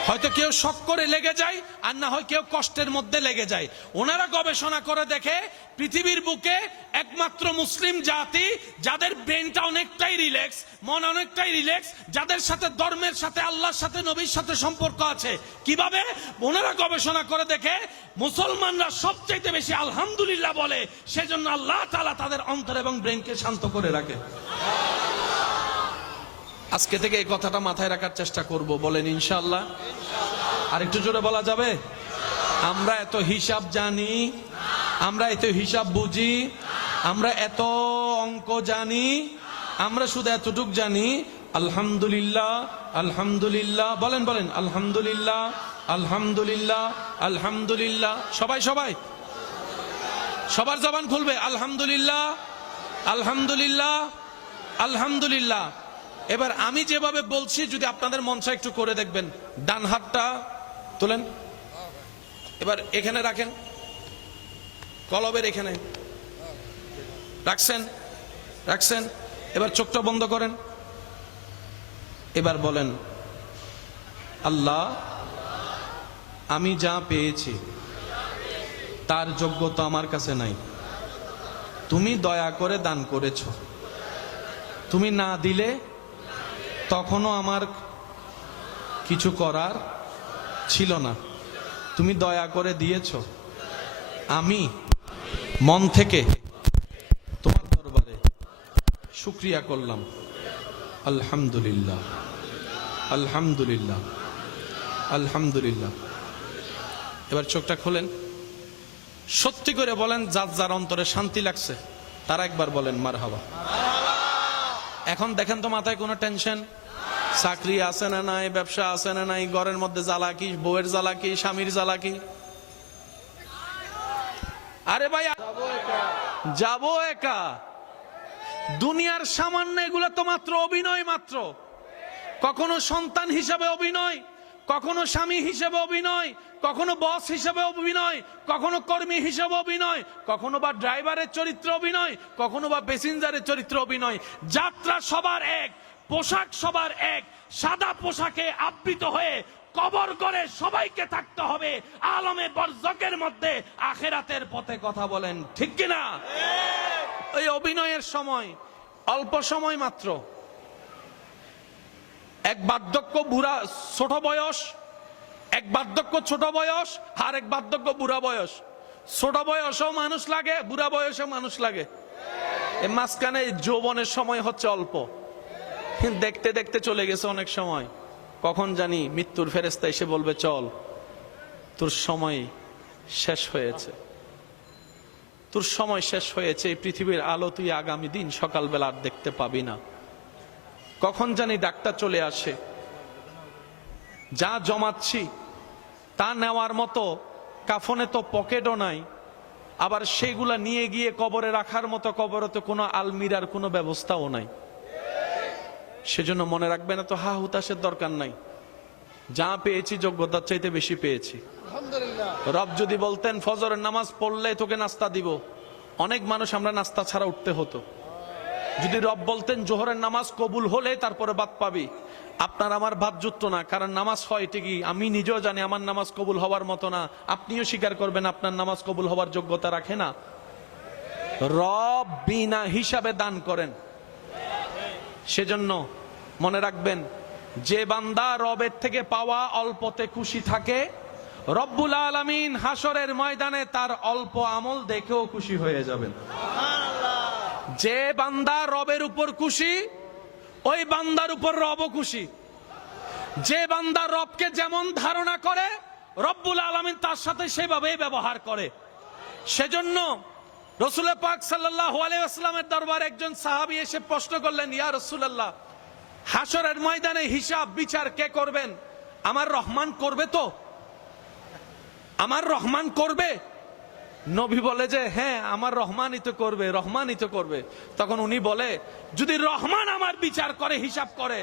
হয়তো কেউ শক করে লেগে যায়, আর না হয় কেউ কষ্টের মধ্যে লেগে যায়। ওনারা গবেষণা করে দেখে পৃথিবীর বুকে একমাত্র মুসলিম জাতি যাদের ব্রেনটা অনেকটাই রিল্যাক্স, মন অনেকটাই রিল্যাক্স, যাদের সাথে ধর্মের সাথে, আল্লাহর সাথে, নবীর সাথে সম্পর্ক আছে। কিভাবে? ওনারা গবেষণা করে দেখে মুসলমানরা সবচাইতে বেশি আলহামদুলিল্লাহ বলে, সেজন্য আল্লাহ তাআলা তাদের অন্তর এবং ব্রেনকে শান্ত করে রাখে। আজকে থেকে এই কথাটা মাথায় রাখার চেষ্টা করব, বলেন ইনশাআল্লাহ। আর একটু জোরে বলা যাবে? আমরা এত হিসাব জানি, আমরা এত হিসাব বুঝি, আমরা এত অঙ্ক জানি, আমরা শুধু এতটুক জানি আলহামদুলিল্লাহ, আলহামদুলিল্লাহ, বলেন বলেন আলহামদুলিল্লাহ, আলহামদুলিল্লাহ, আলহামদুলিল্লাহ। সবাই সবাই সবার জবান খুলবে আলহামদুলিল্লাহ, আলহামদুলিল্লাহ, আলহামদুলিল্লাহ। এবার আমি যেভাবে বলছি যদি আপনাদের মন চায় একটু করে দেখবেন। ডান হাতটা তোলেন, এবার এখানে রাখেন, কলবের এখানে রাখছেন, রাখছেন। এবার চোখটা বন্ধ করেন। এবার বলেন, আল্লাহ আমি যা পেয়েছি তার যোগ্যতা আমার কাছে নাই, তুমি দয়া করে দান করেছো, তুমি না দিলে তখনও আমার কিছু করার ছিল না, তুমি দয়া করে দিয়েছো। আমি মন থেকে তোমার দরবারে শুকরিয়া করলাম। আলহামদুলিল্লাহ, আলহামদুলিল্লাহ, আলহামদুলিল্লাহ। এবার চোখটা খোলেন, সত্যি করে বলেন যার যার অন্তরে শান্তি লাগছে তারা একবার বলেন মারহাবা। এখন দেখেন তো মাথায় কোনো টেনশন, চাকরি আছে না নাই, ব্যবসা আছে না নাই, ঘরের মধ্যে জ্বালা কি, বউয়ের জ্বালা কি, স্বামীর জ্বালা কি? আরে ভাই যাবো একা, দুনিয়ার সামান্য এগুলো তো মাত্র অভিনয় মাত্র। কখনো সন্তান হিসাবে অভিনয়, কখনো স্বামী হিসেবে অভিনয়, কখনো বস হিসেবে অভিনয়, কখনো কর্মী হিসেবে অভিনয়, কখনো বা ড্রাইভারের চরিত্র অভিনয়, কখনো বা প্যাসেঞ্জারের চরিত্র অভিনয়। যাত্রা সবার এক, পোশাক সবার এক, সাদা পোশাকে আবৃত হয়ে কবর করে সবাইকে থাকতে হবে আলমে বরজকের মধ্যে আখিরাতের পথে। কথা বলেন ঠিক কিনা? ওই অভিনয়ের সময় অল্প সময় মাত্র। এক বার্ধক্য বুড়া ছোট বয়স, এক বার্ধক্য ছোট বয়স, আর এক বার্ধক্য বুড়া বয়স। ছোট বয়সেও মানুষ লাগে, বুড়া বয়সেও মানুষ লাগে। এই মাঝখানে যৌবনের সময় হচ্ছে অল্প, দেখতে দেখতে চলে গেছে অনেক সময়। কখন জানি মৃত্যুর ফেরেশতা এসে বলবে চল, তোর সময় শেষ হয়েছে, তোর সময় শেষ হয়েছে, এই পৃথিবীর আলো তুই আগামী দিন সকালবেলা আর দেখতে পাবি না। কখন জানি ডাক্তার চলে আসে, যা জমাচ্ছি তা নেওয়ার মতো কাফনে তো পকেটও নাই, আবার সেগুলা নিয়ে গিয়ে কবরে রাখার মতো কবরে তো কোনো আলমিরার কোনো ব্যবস্থাও নাই। সেজন্য মনে রাখবেন এত হা হুতাশের দরকার নাই, যা পেয়েছি যোগ্যতার চাইতে বেশি পেয়েছি। রব যদি বলতেন ফজরের নামাজ পড়লে তোকে নাস্তা দিব, অনেক মানুষ আমরা নাস্তা ছাড়া উঠতে হতো। যদি রব বলতেন জোহরের নামাজ কবুল হলে তারপরে ভাত পাবি, আপনার আমার ভাত জুটতো না। কারণ নামাজ হয় ঠিকই, আমি নিজেও জানি আমার নামাজ কবুল হওয়ার মতো না, আপনিও স্বীকার করবেন আপনার নামাজ কবুল হওয়ার যোগ্যতা রাখে না। রব বিনা হিসাবে দান করেন। সেজন্য মনে রাখবেন, যে বান্দা রবের থেকে পাওয়া অল্পতে খুশি থাকে, রব্বুল আলামিন হাসরের ময়দানে তার অল্প আমল দেখেও খুশি হয়ে যাবেন। যে বান্দা রবের উপর খুশি, ওই বান্দার উপর রবও খুশি। যে বান্দা রবকে যেমন ধারণা করে, রব্বুল আলামিন তার সাথে সেভাবেই ব্যবহার করে। সেজন্য রাসূল পাক সাল্লাল্লাহু আলাইহি ওয়াসাল্লামের দরবারে একজন সাহাবী এসে প্রশ্ন করলেন, ইয়া রাসূলুল্লাহ, হাসরের ময়দানে হিসাব বিচার কে করবেন? আমার রহমান করবে তো? আমার রহমান করবে? নবী বলে যে হ্যাঁ, আমার রহমানই তো করবে, রহমানই তো করবে। তখন উনি বলে, যদি রহমান আমার বিচার করে, হিসাব করে,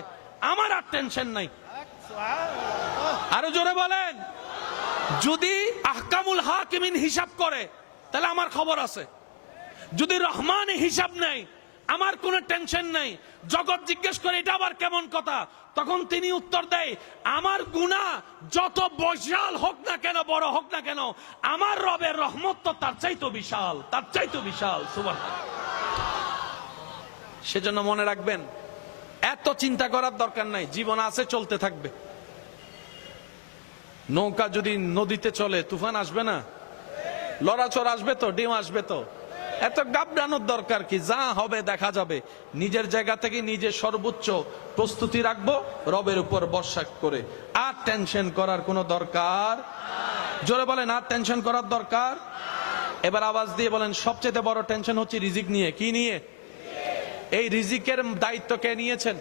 আমার আর টেনশন নাই। আরো জোরে বলেন, যদি আহকামুল হাকিমিন হিসাব করে তাহলে আমার খবর আছে। যদি রহমান হিসাব নেই, আমার কোনো টেনশন নাই। জগৎ জিজ্ঞেস করে এটা আবার কেমন কথা? তখন তিনি উত্তর দেয়, আমার গুনাহ যত বিশাল হোক না কেন, বড় হোক না কেন, আমার রবের রহমত তো তার চাইতো বিশাল, তার চাইতো বিশাল। সুবহানাল্লাহ। সেজন্য মনে রাখবেন, এত চিন্তা করার দরকার নাই, জীবন আছে, চলতে থাকবে। নৌকা যদি নদীতে চলে, তুফান আসবে না? লড়াচড় আসবে তো, ডিম আসবে তো। এত ঘাবড়ানোর দরকার কি? যা হবে দেখা যাবে। নিজের জায়গা থেকে নিজের সর্বোচ্চ প্রস্তুতি রাখবো, রবের উপর ভরসা করে। আর টেনশন করার কোনো দরকার, জোরে বলেন, আর টেনশন করার দরকার। এবার আওয়াজ দিয়ে বলেন, সবচেয়ে বড় টেনশন হচ্ছে রিজিক নিয়ে। কি নিয়ে? এই রিজিকের দায়িত্ব কে নিয়েছেন?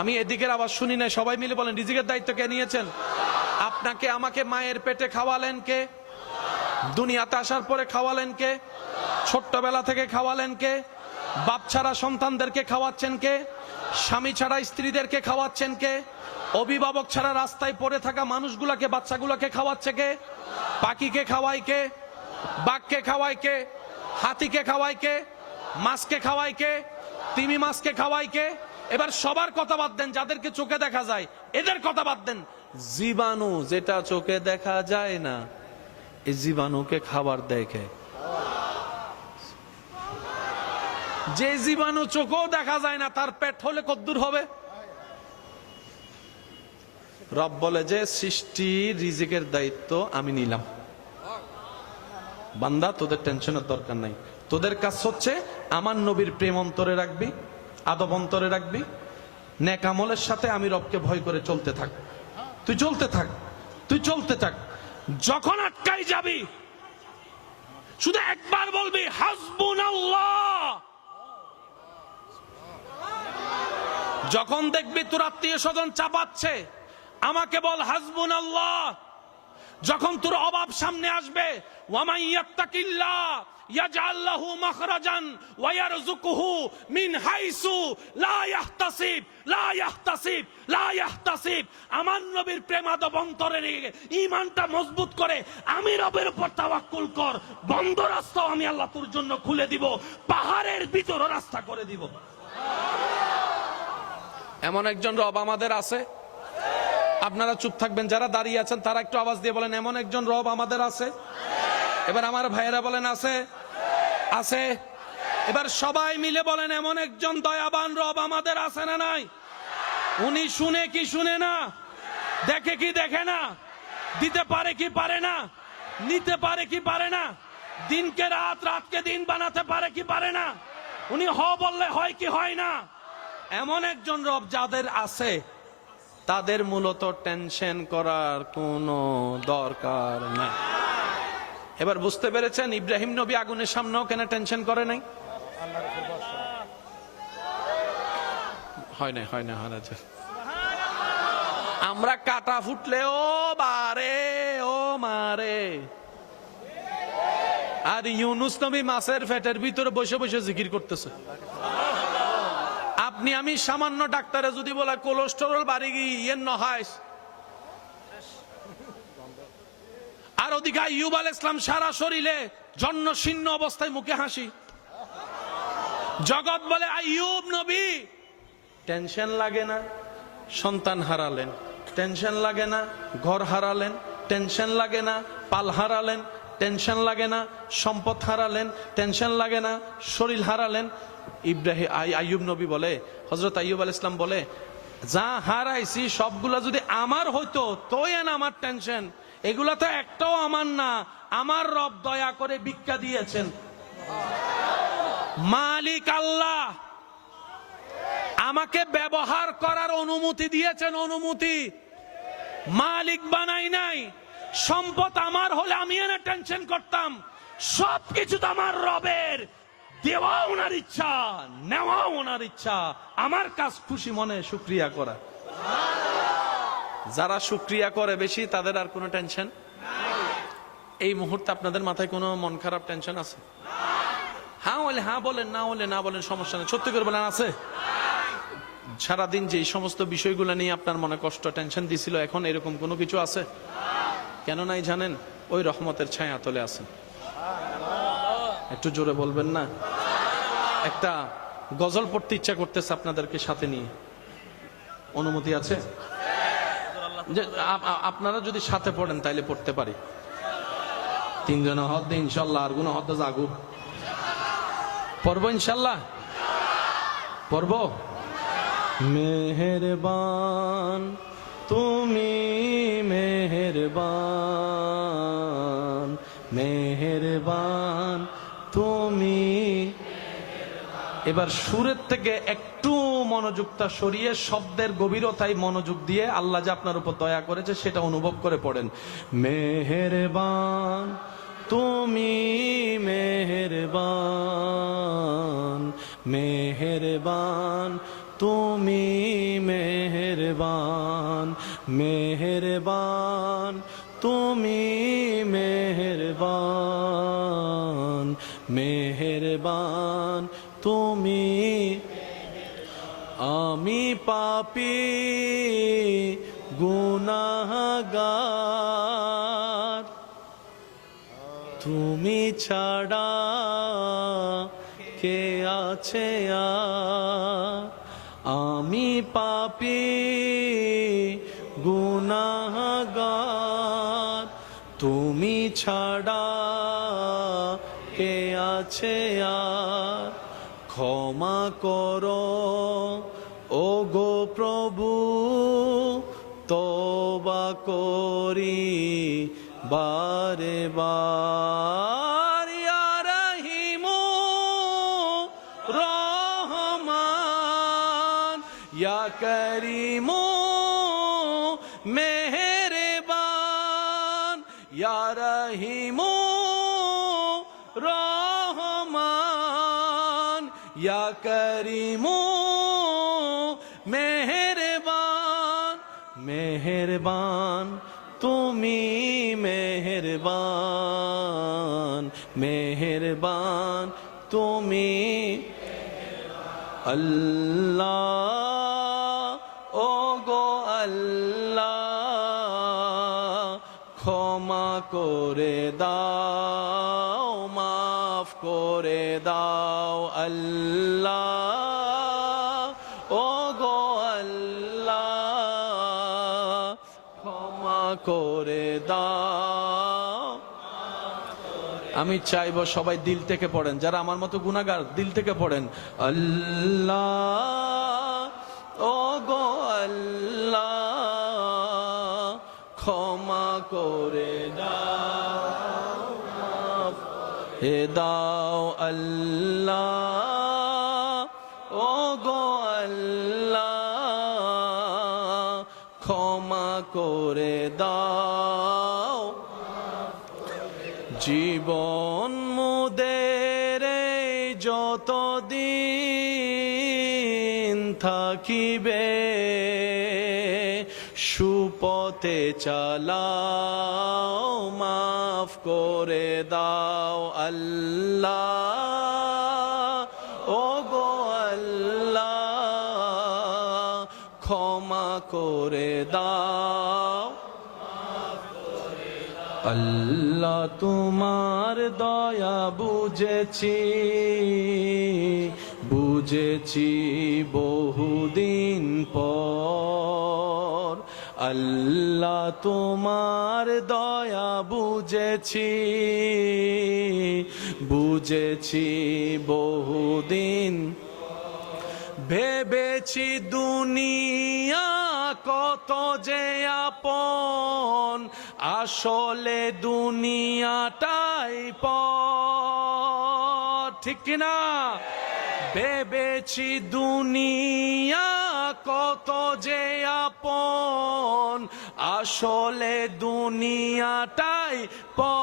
আমি এদিকের আওয়াজ শুনি না, সবাই মিলে বলেন, রিজিকের দায়িত্ব কে নিয়েছেন? আপনাকে আমাকে মায়ের পেটে খাওয়ালেন কে? দুনিয়াতে আসার পরে খাওয়ালেন কে? ছোট্টবেলা থেকে খাওয়ালেন কে? বাপ ছাড়া সন্তানদেরকে খাওয়াচ্ছেন কে? স্বামী ছাড়া স্ত্রীদেরকে খাওয়াচ্ছেন কে? অভিভাবক ছাড়া রাস্তায় পড়ে থাকা মানুষগুলাকে, বাচ্চাগুলাকে খাওয়াচ্ছে কে? পাখিকে খাওয়ায় কে? বাঘকে খাওয়ায় কে? হাতিকে খাওয়ায় কে? মাছকে খাওয়ায় কে? তিমি মাছকে খাওয়ায় কে? এবার সবার কথা বাদ দেন, যাদেরকে চোখে দেখা যায় এদের কথা বাদ দেন। জীবাণু যেটা চোখে দেখা যায় না, এই জীবাণুকে খাবার দেয় কে? যে জীবাণু চোখেও দেখা যায় না, তার পেট হলে কদ্দুর হবে? রব বলে যে সৃষ্টি রিজিকের দায়িত্ব আমি নিলাম। বান্দা, তোদের টেনশনের দরকার নাই। তোদের কাজ হচ্ছে আমার নবীর প্রেম অন্তরে রাখবি, আদব অন্তরে রাখবি, নেক আমলের সাথে আমি রবকে ভয় করে চলতে থাক। তুই চলতে থাক, তুই চলতে থাক। যখন আটকাই যাবি, শুধু একবার বলবি হাসবুনাল্লাহ। যখন দেখবি তোর আত্মীয় স্বজন চাপাচ্ছে, আমাকে বল হাসবুনাল্লাহ। যখন তোর অভাব সামনে আসবে, ওয়ামান ইয়াত্তাকিল্লাহ ইয়াজআল লাহু মাখরাজান ওয়া ইয়ারযুকুহু মিন হাইসু লা ইয়াহতাসিব লা ইয়াহতাসিব লা ইয়াহতাসিব। আমার নবীর প্রেম আদব অন্তরে রেখে ঈমানটা মজবুত করে আমি রবের উপর তাওয়াক্কুল কর, বন্ধ রাস্তাও আমি আল্লাহ তোর জন্য খুলে দিব, পাহাড়ের ভিতরও রাস্তা করে দিব। এমন একজন রব আমাদের আছে। আপনারা চুপ থাকবেন, যারা দাঁড়িয়ে আছেন তারা একটু আওয়াজ দিয়ে বলেন, এমন একজন রব আমাদের আছে। এবার আমার ভাইয়েরা বলেন, আছে? আছে। এবার সবাই মিলে বলেন, এমন একজন দয়াবান রব আমাদের আছে না নাই? উনি শুনে কি শুনে না? দেখে কি দেখে না? দিতে পারে কি পারে না? নিতে পারে কি পারে না? দিনকে রাত, রাতকে দিন বানাতে পারে কি পারে না? উনি হ বললে হয় কি হয় না? এমন একজন রব যাদের আছে, তাদের মূলত টেনশন করার কোনো দরকার নাই। এবার বুঝতে পেরেছেন ইব্রাহিম নবী আগুনের সামনেও কেন টেনশন করে নাই? হয় না, হয় না, হয় না। আমরা কাটা ফুটলে ও বারে ও মারে, আর ইউনুস নবী মাছের পেটের ভিতরে বসে বসে জিকির করতেছে। আপনি আমি সামান্য ডাক্তারে যদি বলে কোলেস্টেরল বাড়ি গিয়ে নহাইস, আর ওদিকে আইয়ুব আলাইহিস সালাম সারা শরীরে জন্য শীর্ণ অবস্থায়, মুখে হাসি। জগৎ বলে আইয়ুব নবী টেনশন লাগে না? সন্তান হারালেন, টেনশন লাগে না? ঘর হারালেন, টেনশন লাগে না? পাল হারালেন, টেনশন লাগে না? সম্পদ হারালেন, টেনশন লাগে না? শরীর হারালেন। আইয়ুব নবী বলে, হযরত আইয়ুব আলাইহিস সালাম বলে, যা হারাইছি সবগুলা যদি আমার হইতো তোই আমার টেনশন, এগুলা তো একটাও আমার না। আমার রব দয়া করে ভিক্ষা দিয়েছেন। মালিক আল্লাহ আমাকে ব্যবহার করার অনুমতি দিয়েছেন, অনুমতি। মালিক বানাই নাই। সম্পদ আমার হলে আমি এনে টেনশন করতাম। সবকিছু তো আমার রবের, দেওয়া ওনার ইচ্ছা, নেওয়া ওনার ইচ্ছা। আমার কাজ খুশি মনে শুকরিয়া করা। যারা শুকরিয়া করে বেশি, তাদের আর কোনো টেনশন। এই মুহূর্তে আপনাদের মাথায় কোনো মন খারাপ টেনশন আছে? হ্যাঁ বলে হ্যাঁ বলেন, না হলে না বলেন, সমস্যা নেই। সত্যি করে বলেন, আছে? সারাদিন যে সমস্ত বিষয়গুলো নিয়ে আপনার মনে কষ্ট, টেনশন দিছিল, এখন এরকম কোনো কিছু আছে? কেন নাই জানেন? ওই রহমতের ছায়া তলে আছেন। একটু জোরে বলবেন না? একটা গজল পড়তে ইচ্ছা করতেছে আপনাদেরকে সাথে নিয়ে, অনুমতি আছে? যে আপনারা যদি সাথে পড়েন তাইলে পড়তে পারি। তিনজনে হদ ইনশাল্লাহ, আর গুলো হদ জাগু পড়বো ইনশাল্লাহ, পড়বো। মেহেরবান তুমি মেহেরবান, মেহেরবান তুমি। এবার সুরের থেকে একটু মনোযোগটা সরিয়ে শব্দের গভীরতায় মনোযোগ দিয়ে আল্লাহ যে আপনার উপর দয়া করেছে সেটা অনুভব করে পড়েন। মেহেরবান তুমি মেহেরবান, মেহেরবান তুমি মেহেরবান, মেহেরবান তুমি মেহেরবান, মেহেরবান তুমি। আমি পাপী গুনাহগার, তুমি ছাড়া কে আছে আর। আমি পাপী গুনাহগার, তুমি ছাড়া কে আছে আর। ক্ষমা করো ও গো প্রভু, তওবা করি বারে বার। ইয়া রহিমু রহমান, ইয়া করিমু মেহেরবান, ইয়া রহিমু রহমান, ইয়া করিমু মেহেরবান। মেহেরবান তুমি মেহেরবান, মেহেরবান তুমি। আল্লাহ ও গো আল্লাহ, ক্ষমা করে দাও, মাফ করে দাও। আল্লাহ ও গো আল্লাহ, ক্ষমা করে দাও। আমি চাইবো সবাই দিল থেকে পড়েন, যারা আমার মতো গুনাহগার দিল থেকে পড়েন। আল্লাহ ও গো আল্লাহ, ক্ষমা করে দাও, মাফ করে দাও। আল্লাহ ও গো আল্লাহ, ক্ষমা করে দাও। জীবন মোদের যতদিন থাকিবে, সুপথে চালাও, মাফ করে দাও। আল্লাহ ও গো আল্লাহ, ক্ষমা করে দাও। আল্লাহ তোমার দয়া বুঝেছি, বুঝেছি বহুদিন পর। আল্লাহ তোমার দয়া বুঝেছি, বুঝেছি বহুদিন। ভেবেছি দুনিয়া কত যে আপন, আসলে দুনিয়াটাই পর। ঠিক কিনা? ভেবেছি দুনিয়া কত যে আপন, আসলে দুনিয়াটাই পর।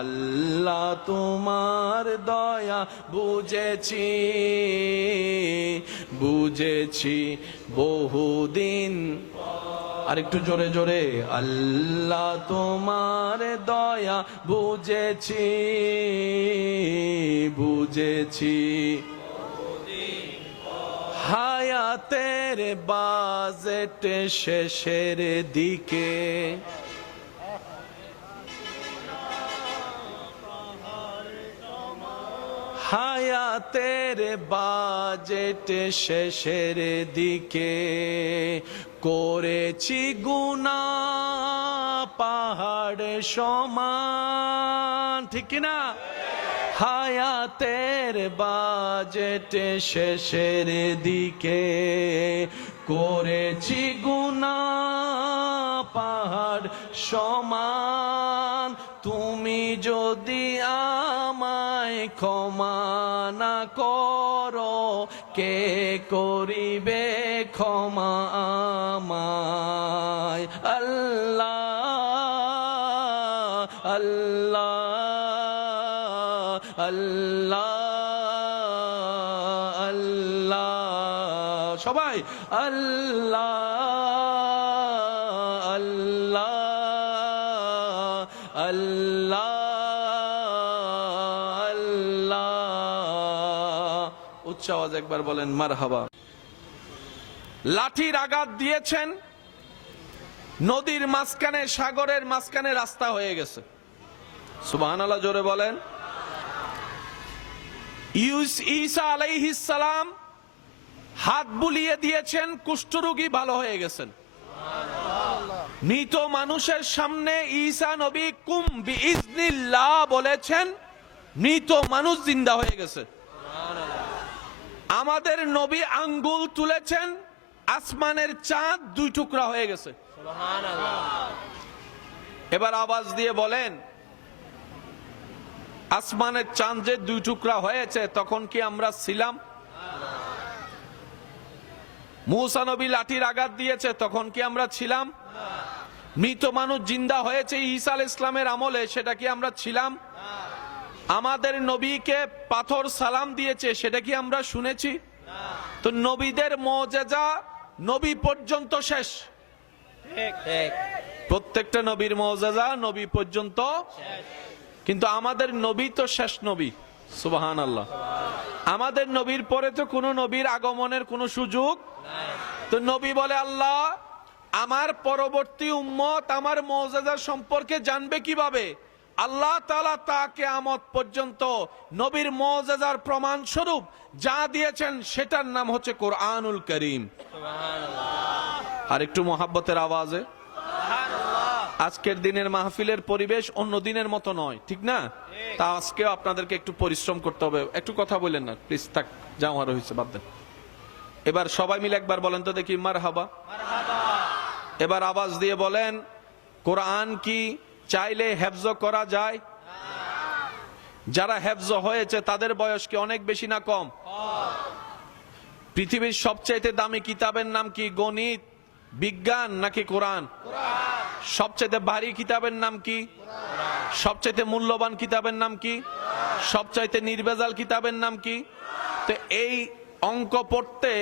আল্লাহ তোমার দয়া বুঝেছি, বুঝেছি বহুদিন। আরেকটু জোরে জোরে। আল্লাহ তোমার দয়া বুঝেছি, বুঝেছি হায়াতের বাজেট শেষের দিকে। হায়াতের বাজেট শেষের দিকে করেছি গুনাহ পাহাড় সমান, ঠিক কিনা? হায়াতের বাজেট শেষের দিকে করেছি গুনাহ পাহাড় সমান। তুমি যদি আমায় ক্ষমা না করো, কে করিবে ক্ষমা আমায়? আল্লাহ আল্লাহ আল্লাহ আল্লাহ, সবাই আল্লাহ আল্লাহ আল্লাহ আল্লাহ। উচ্চ আওয়াজ একবার বলেন মারহাবা। লাঠির আঘাত দিয়েছেন, নদীর মাঝখানে, সাগরের মাঝখানে রাস্তা হয়ে গেছে। সুবহানাল্লাহ, জোরে বলেন। ঈসা আলাইহিস সালাম হাত বুলিয়ে দিয়েছেন, কুষ্ঠরোগী ভালো হয়ে গেছেন। মৃত মানুষের সামনে ঈসা নবী কুম বিইজনিল্লাহ বলেছেন, মৃত মানুষ জিন্দা হয়ে গেছে। আমাদের নবী আঙ্গুল তুলেছেন, আসমানের চাঁদ 2 টুকরা হয়ে গেছে। এবার আওয়াজ দিয়ে বলেন, আসমানের চাঁদ যে 2 টুকরা হয়েছে তখন কি আমরা ছিলাম? মূসা নবী লাঠির আঘাত দিয়েছে, তখন কি আমরা ছিলাম? মৃত মানুষ জিন্দা হয়েছে ঈসা আলাইহিস সালামের আমলে, সেটা কি আমরা ছিলাম? আমাদের নবীকে পাথর সালাম দিয়েছে, সেটা কি আমরা শুনেছি? তো নবীদের মুজিজা নবী পর্যন্ত শেষ। প্রত্যেকটা নবীর মুজিজা নবী পর্যন্ত শেষ, কিন্তু আমাদের নবী তো শেষ নবী। সুবহানাল্লাহ। আমাদের নবীর পরে তো কোনো নবীর আগমনের কোনো সুযোগ নাই। তো নবী বলে, আল্লাহ আমার পরবর্তী উম্মত আমার মুজিজা সম্পর্কে জানবে কিভাবে? আল্লাহ তাআলা তা কিয়ামত পর্যন্ত নবীর মুজিজার প্রমাণ স্বরূপ যা দিয়েছেন সেটার নাম হচ্ছে কোরআনুল কারীম। সুবহানাল্লাহ। আর একটু মোহাব্বতের আওয়াজে আজকের দিনের মাহফিলের পরিবেশ অন্য দিনের মতো নয়, ঠিক না? তা আজকে আপনাদেরকে একটু পরিশ্রম করতে হবে। একটু কথা বলেন না প্লিজ, থাক, যা আমার হয়েছে বাদ দেন। এবার সবাই মিলে একবার বলেন তো দেখি, মারহাবা। এবার আওয়াজ দিয়ে বলেন, কোরআন কি চাইলে হেফজ করা যায়? যারা হেফজ হয়েছে তাদের বয়স কি অনেক বেশি না কম? পৃথিবীর সবচেয়ে দামি কিতাবের নাম কি? গণিত, বিজ্ঞান নাকি কোরআন? সবচেয়ে ভারী কিতাবের নাম কি? সবচেয়ে মূল্যবান কিতাবের নাম কি? সবচাইতে নির্ভেজাল কিতাবের নাম কি? তো এই অঙ্ক পড়তে,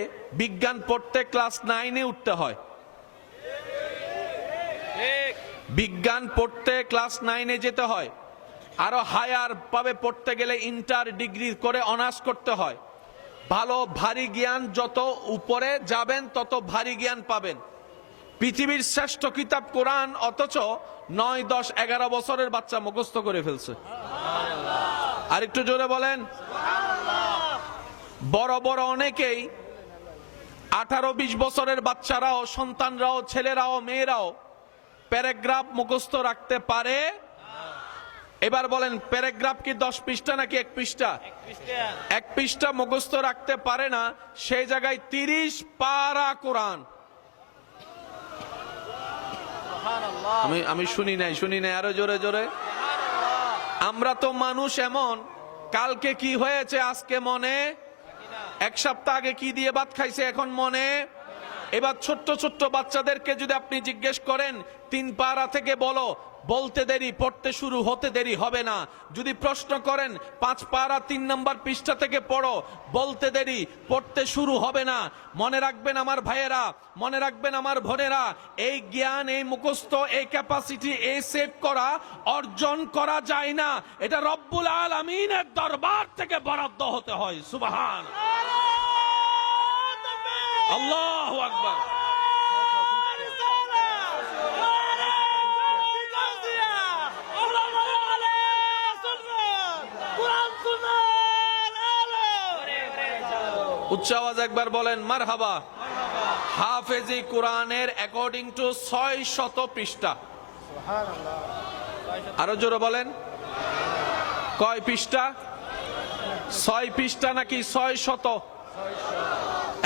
বিজ্ঞান পড়তে ক্লাস 9-এ উঠতে হয়। বিজ্ঞান পড়তে ক্লাস 9-এ যেতে হয়। আরো হায়ার পাবে পড়তে গেলে ইন্টার ডিগ্রি করে অনার্স করতে হয়। ভালো ভারী জ্ঞান যত উপরে যাবেন তত ভারী জ্ঞান পাবেন। পৃথিবীর শ্রেষ্ঠ কিতাব কোরআন, অথচ 9, 10, 11 বছরের বাচ্চা মুখস্থ করে ফেলছে। আর একটু জোরে বলেন। বড় বড় অনেকেই 18-20 বছরের বাচ্চারাও, সন্তানরাও, ছেলেরাও, মেয়েরাও প্যারাগ্রাফ মুখস্থ রাখতে পারে। এবার বলেন, প্যারাগ্রাফ কি 10 পৃষ্ঠা নাকি 1 পৃষ্ঠা? 1 পৃষ্ঠা মুখস্থ রাখতে পারে না, সেই জায়গায় 30 পারা কোরআন। আমি শুনি নাই, আরো জোরে জোরে। আমরা তো মানুষ এমন, কালকে কি হয়েছে আজকে মনে, 1 সপ্তাহ আগে কি দিয়ে ভাত খাইছে এখন মনে। এবার ছোট্ট ছোট্ট বাচ্চাদেরকে যদি আপনি জিজ্ঞেস করেন 3 পারা থেকে বলো, বলতে দেরি, পড়তে শুরু হতে দেরি হবে না। যদি প্রশ্ন করেন 5 পারা 3 নম্বর পৃষ্ঠা থেকে পড়ো, বলতে দেরি, পড়তে শুরু হবে না। মনে রাখবেন আমার ভাইয়েরা, মনে রাখবেন আমার বোনেরা, এই জ্ঞান, এই মুখস্থ, এই ক্যাপাসিটি, এই সেভ করা অর্জন করা যায় না। এটা রব্বুল আলামিনের দরবার থেকে বরাদ্দ হতে হয়। সুবহান আল্লাহু আকবার। উচ্চ আওয়াজ একবার বলেন মারহাবা। হাফেজি কোরআনের অ্যাকর্ডিং টু 600 পৃষ্ঠা। আরো জোরে বলেন, কয় পৃষ্ঠা? 6 পৃষ্ঠা নাকি 600?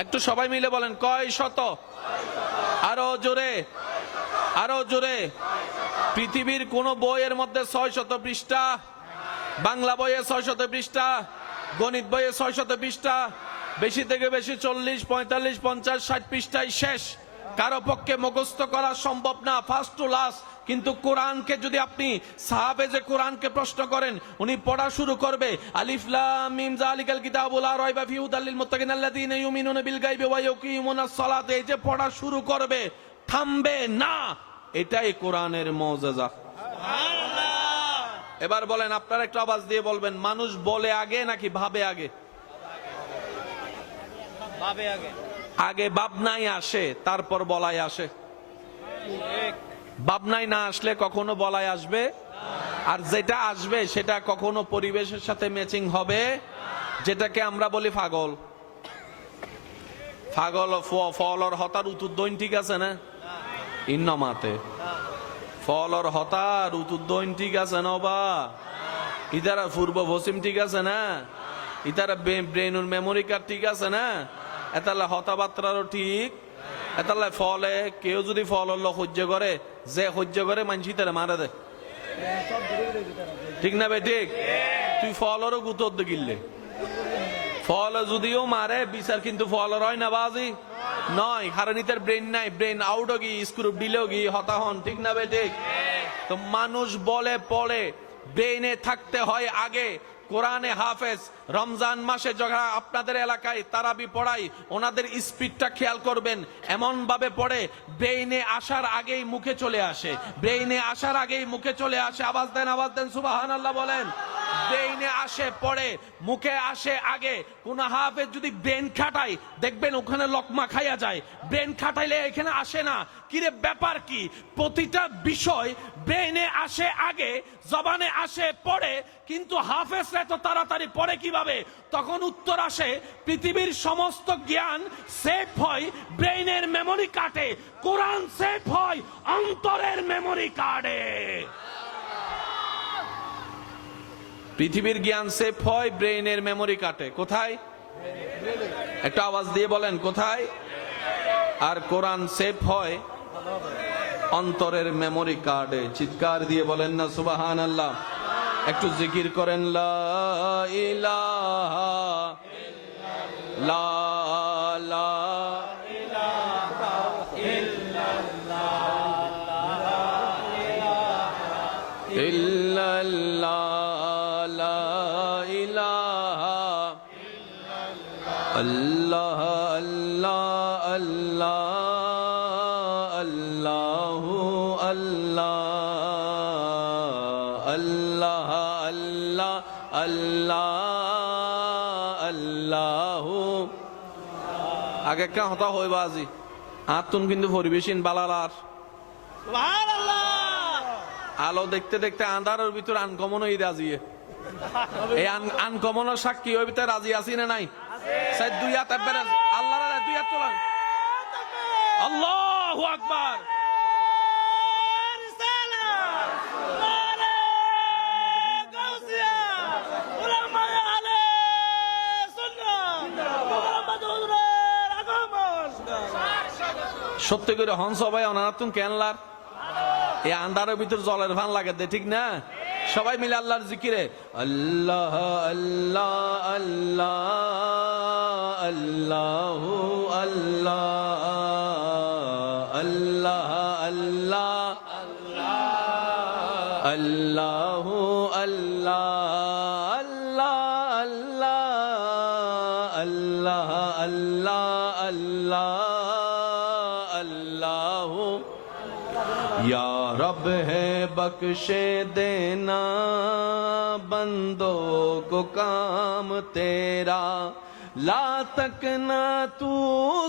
একটু সবাই মিলে বলেন, কয় শত? আরো জোরে, আরো জোরে। পৃথিবীর কোন বইয়ের মধ্যে 600 পৃষ্ঠা? বাংলা বইয়ে 600 পৃষ্ঠা, গণিত বইয়ে 600 পৃষ্ঠা, বেশি থেকে বেশি 40, 45, 50, 60 পৃষ্ঠায় শেষ। কারো পক্ষে মুখস্থ করা সম্ভব না ফার্স্ট টু লাস্ট। কিন্তু কোরআনকে যদি আপনি সাহাবে যে কোরআনকে প্রশ্ন করেন, উনি পড়া শুরু করবে আলিফ লাম মিম যালিকাল কিতাবু লা রাইবা ফিহি হুদাল লিল মুত্তাকিন আল্লাযীনা ইউমিনুনা বিল গায়বি ওয়া ইউকিমুনাস সালাত, এই যে পড়া শুরু করবে, থামবে না। এটাই কোরআনের মুজিজা। এবার বলেন, আপনারা একটু আওয়াজ দিয়ে বলবেন, মানুষ বলে আগে নাকি ভাবে আগে? ভাবে আগে। আগে ভাবনাই আসে, তারপর বলাই আসে। ভাবনাই না আসলে কখনো বলাই আসবে? আর যেটা আসবে সেটা কখনো পরিবেশের সাথে ম্যাচিং হবে, যেটাকে আমরা বলি পাগল। পাগল ফলর হতার উত্তর দৈন, ঠিক আছে না? ইন্নমাতে ফলর হতার উত্তর দৈন, ঠিক আছে না? বা ইতারা পূর্ব পশ্চিম, ঠিক আছে না? ইতারা ব্রেনুর মেমোরি কার্ড, ঠিক আছে না? এতালে হতাবাত্রারও ঠিক। এতালে ফলে কেউ যদি ফল সহ্য করে, যে সহ্য করে মানসি তারা মারা দেয়, ঠিক না ভাই? ঠিক। তুই ফলরও গুতর দেখিলে ফল যদিও মারে বিচার, কিন্তু ফলর হয় না বাজি নয়, কারণ ইতার ব্রেন নাই। ব্রেন আউট গি স্ক্রু দিলেও গি হতা হন, ঠিক না ভাই? ঠিক। তো মানুষ বলে পড়ে, ব্রেনে থাকতে হয় আগে। কোরআনে হাফেজ রমজান মাসে যখন আপনাদের এলাকায় তারাবি পড়াই, ওনাদের স্পিডটা খেয়াল করবেন, এমন ভাবে পড়ে ব্রেইনে আসার আগেই মুখে চলে আসে, ব্রেইনে আসার আগেই মুখে চলে আসে। আওয়াজ দেন, আওয়াজ দেন, সুবহানাল্লাহ বলেন। ব্রেইনে আসে পড়ে, মুখে আসে আগে। কোন হাফেজ যদি ব্রেন খাটায়, দেখবেন ওখানে লকমা খাইয়া যায়। ব্রেন খাটাইলে এখানে আসে না। কিরে ব্যাপার কি? প্রতিটা বিষয় ব্রেইনে আসে আগে, জবানে আসে পড়ে, কিন্তু হাফেজরা এত তাড়াতাড়ি পড়ে কিভাবে? তখন উত্তর আসে, পৃথিবীর সমস্ত জ্ঞান সেভ হয় ব্রেইনের মেমোরি কার্ডে, কোরআন সেভ হয় অন্তরের মেমোরি কার্ডে। পৃথিবীর জ্ঞান সেভ হয় ব্রেইনের মেমোরি কার্ডে। কোথায়? একটা আওয়াজ দিয়ে বলেন, কোথায়? আর কোরআন সেভ হয় অন্তরের মেমোরি কার্ডে। চিৎকার দিয়ে বলেন না সুবহানাল্লাহ। একটু জিকির করেন, লা ইলাহা আল্লাহ আল্লাহ আল্লাহ আল্লাহু আল্লাহ আল্লাহ আল্লাহ আল্লাহ আল্লাহু। আগে কা হতা হইবা আজি আতুন কিন্তু পরিবেশিন বালালার আলো দেখতে দেখতে আন্ধারের ভিতর আনকমন হই রাজিয়ে। এই আনকমনের সাক্ষী ওই ভিতরে রাজি আছি না নাই? দুই হাত আল্লাহর দুই হাত তোলান, আল্লাহু আকবার। সত্যি করে হংস ভাই অনারাতুন কেনলার এই আন্ধারের ভিতর জলের ভান লাগে দে, ঠিক না? সবাই মিলে আল্লাহর জিকিরে আল্লাহ আল্লাহ আল্লাহ আল্লাহু আল্লাহ আল্লাহ আল্লাহ আল্লাহু আল্লাহ আল্লাহ আল্লাহ আল্লাহ আল্লাহ अल्लाह या रब है बख्शे देना बंदों को काम तेरा, ला तक ना तू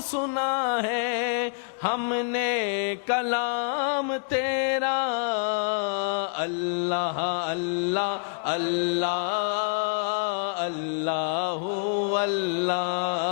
सुना है हमने कलाम तेरा। अल्लाह अल्लाह अल्लाह अल्लाह अल्लाह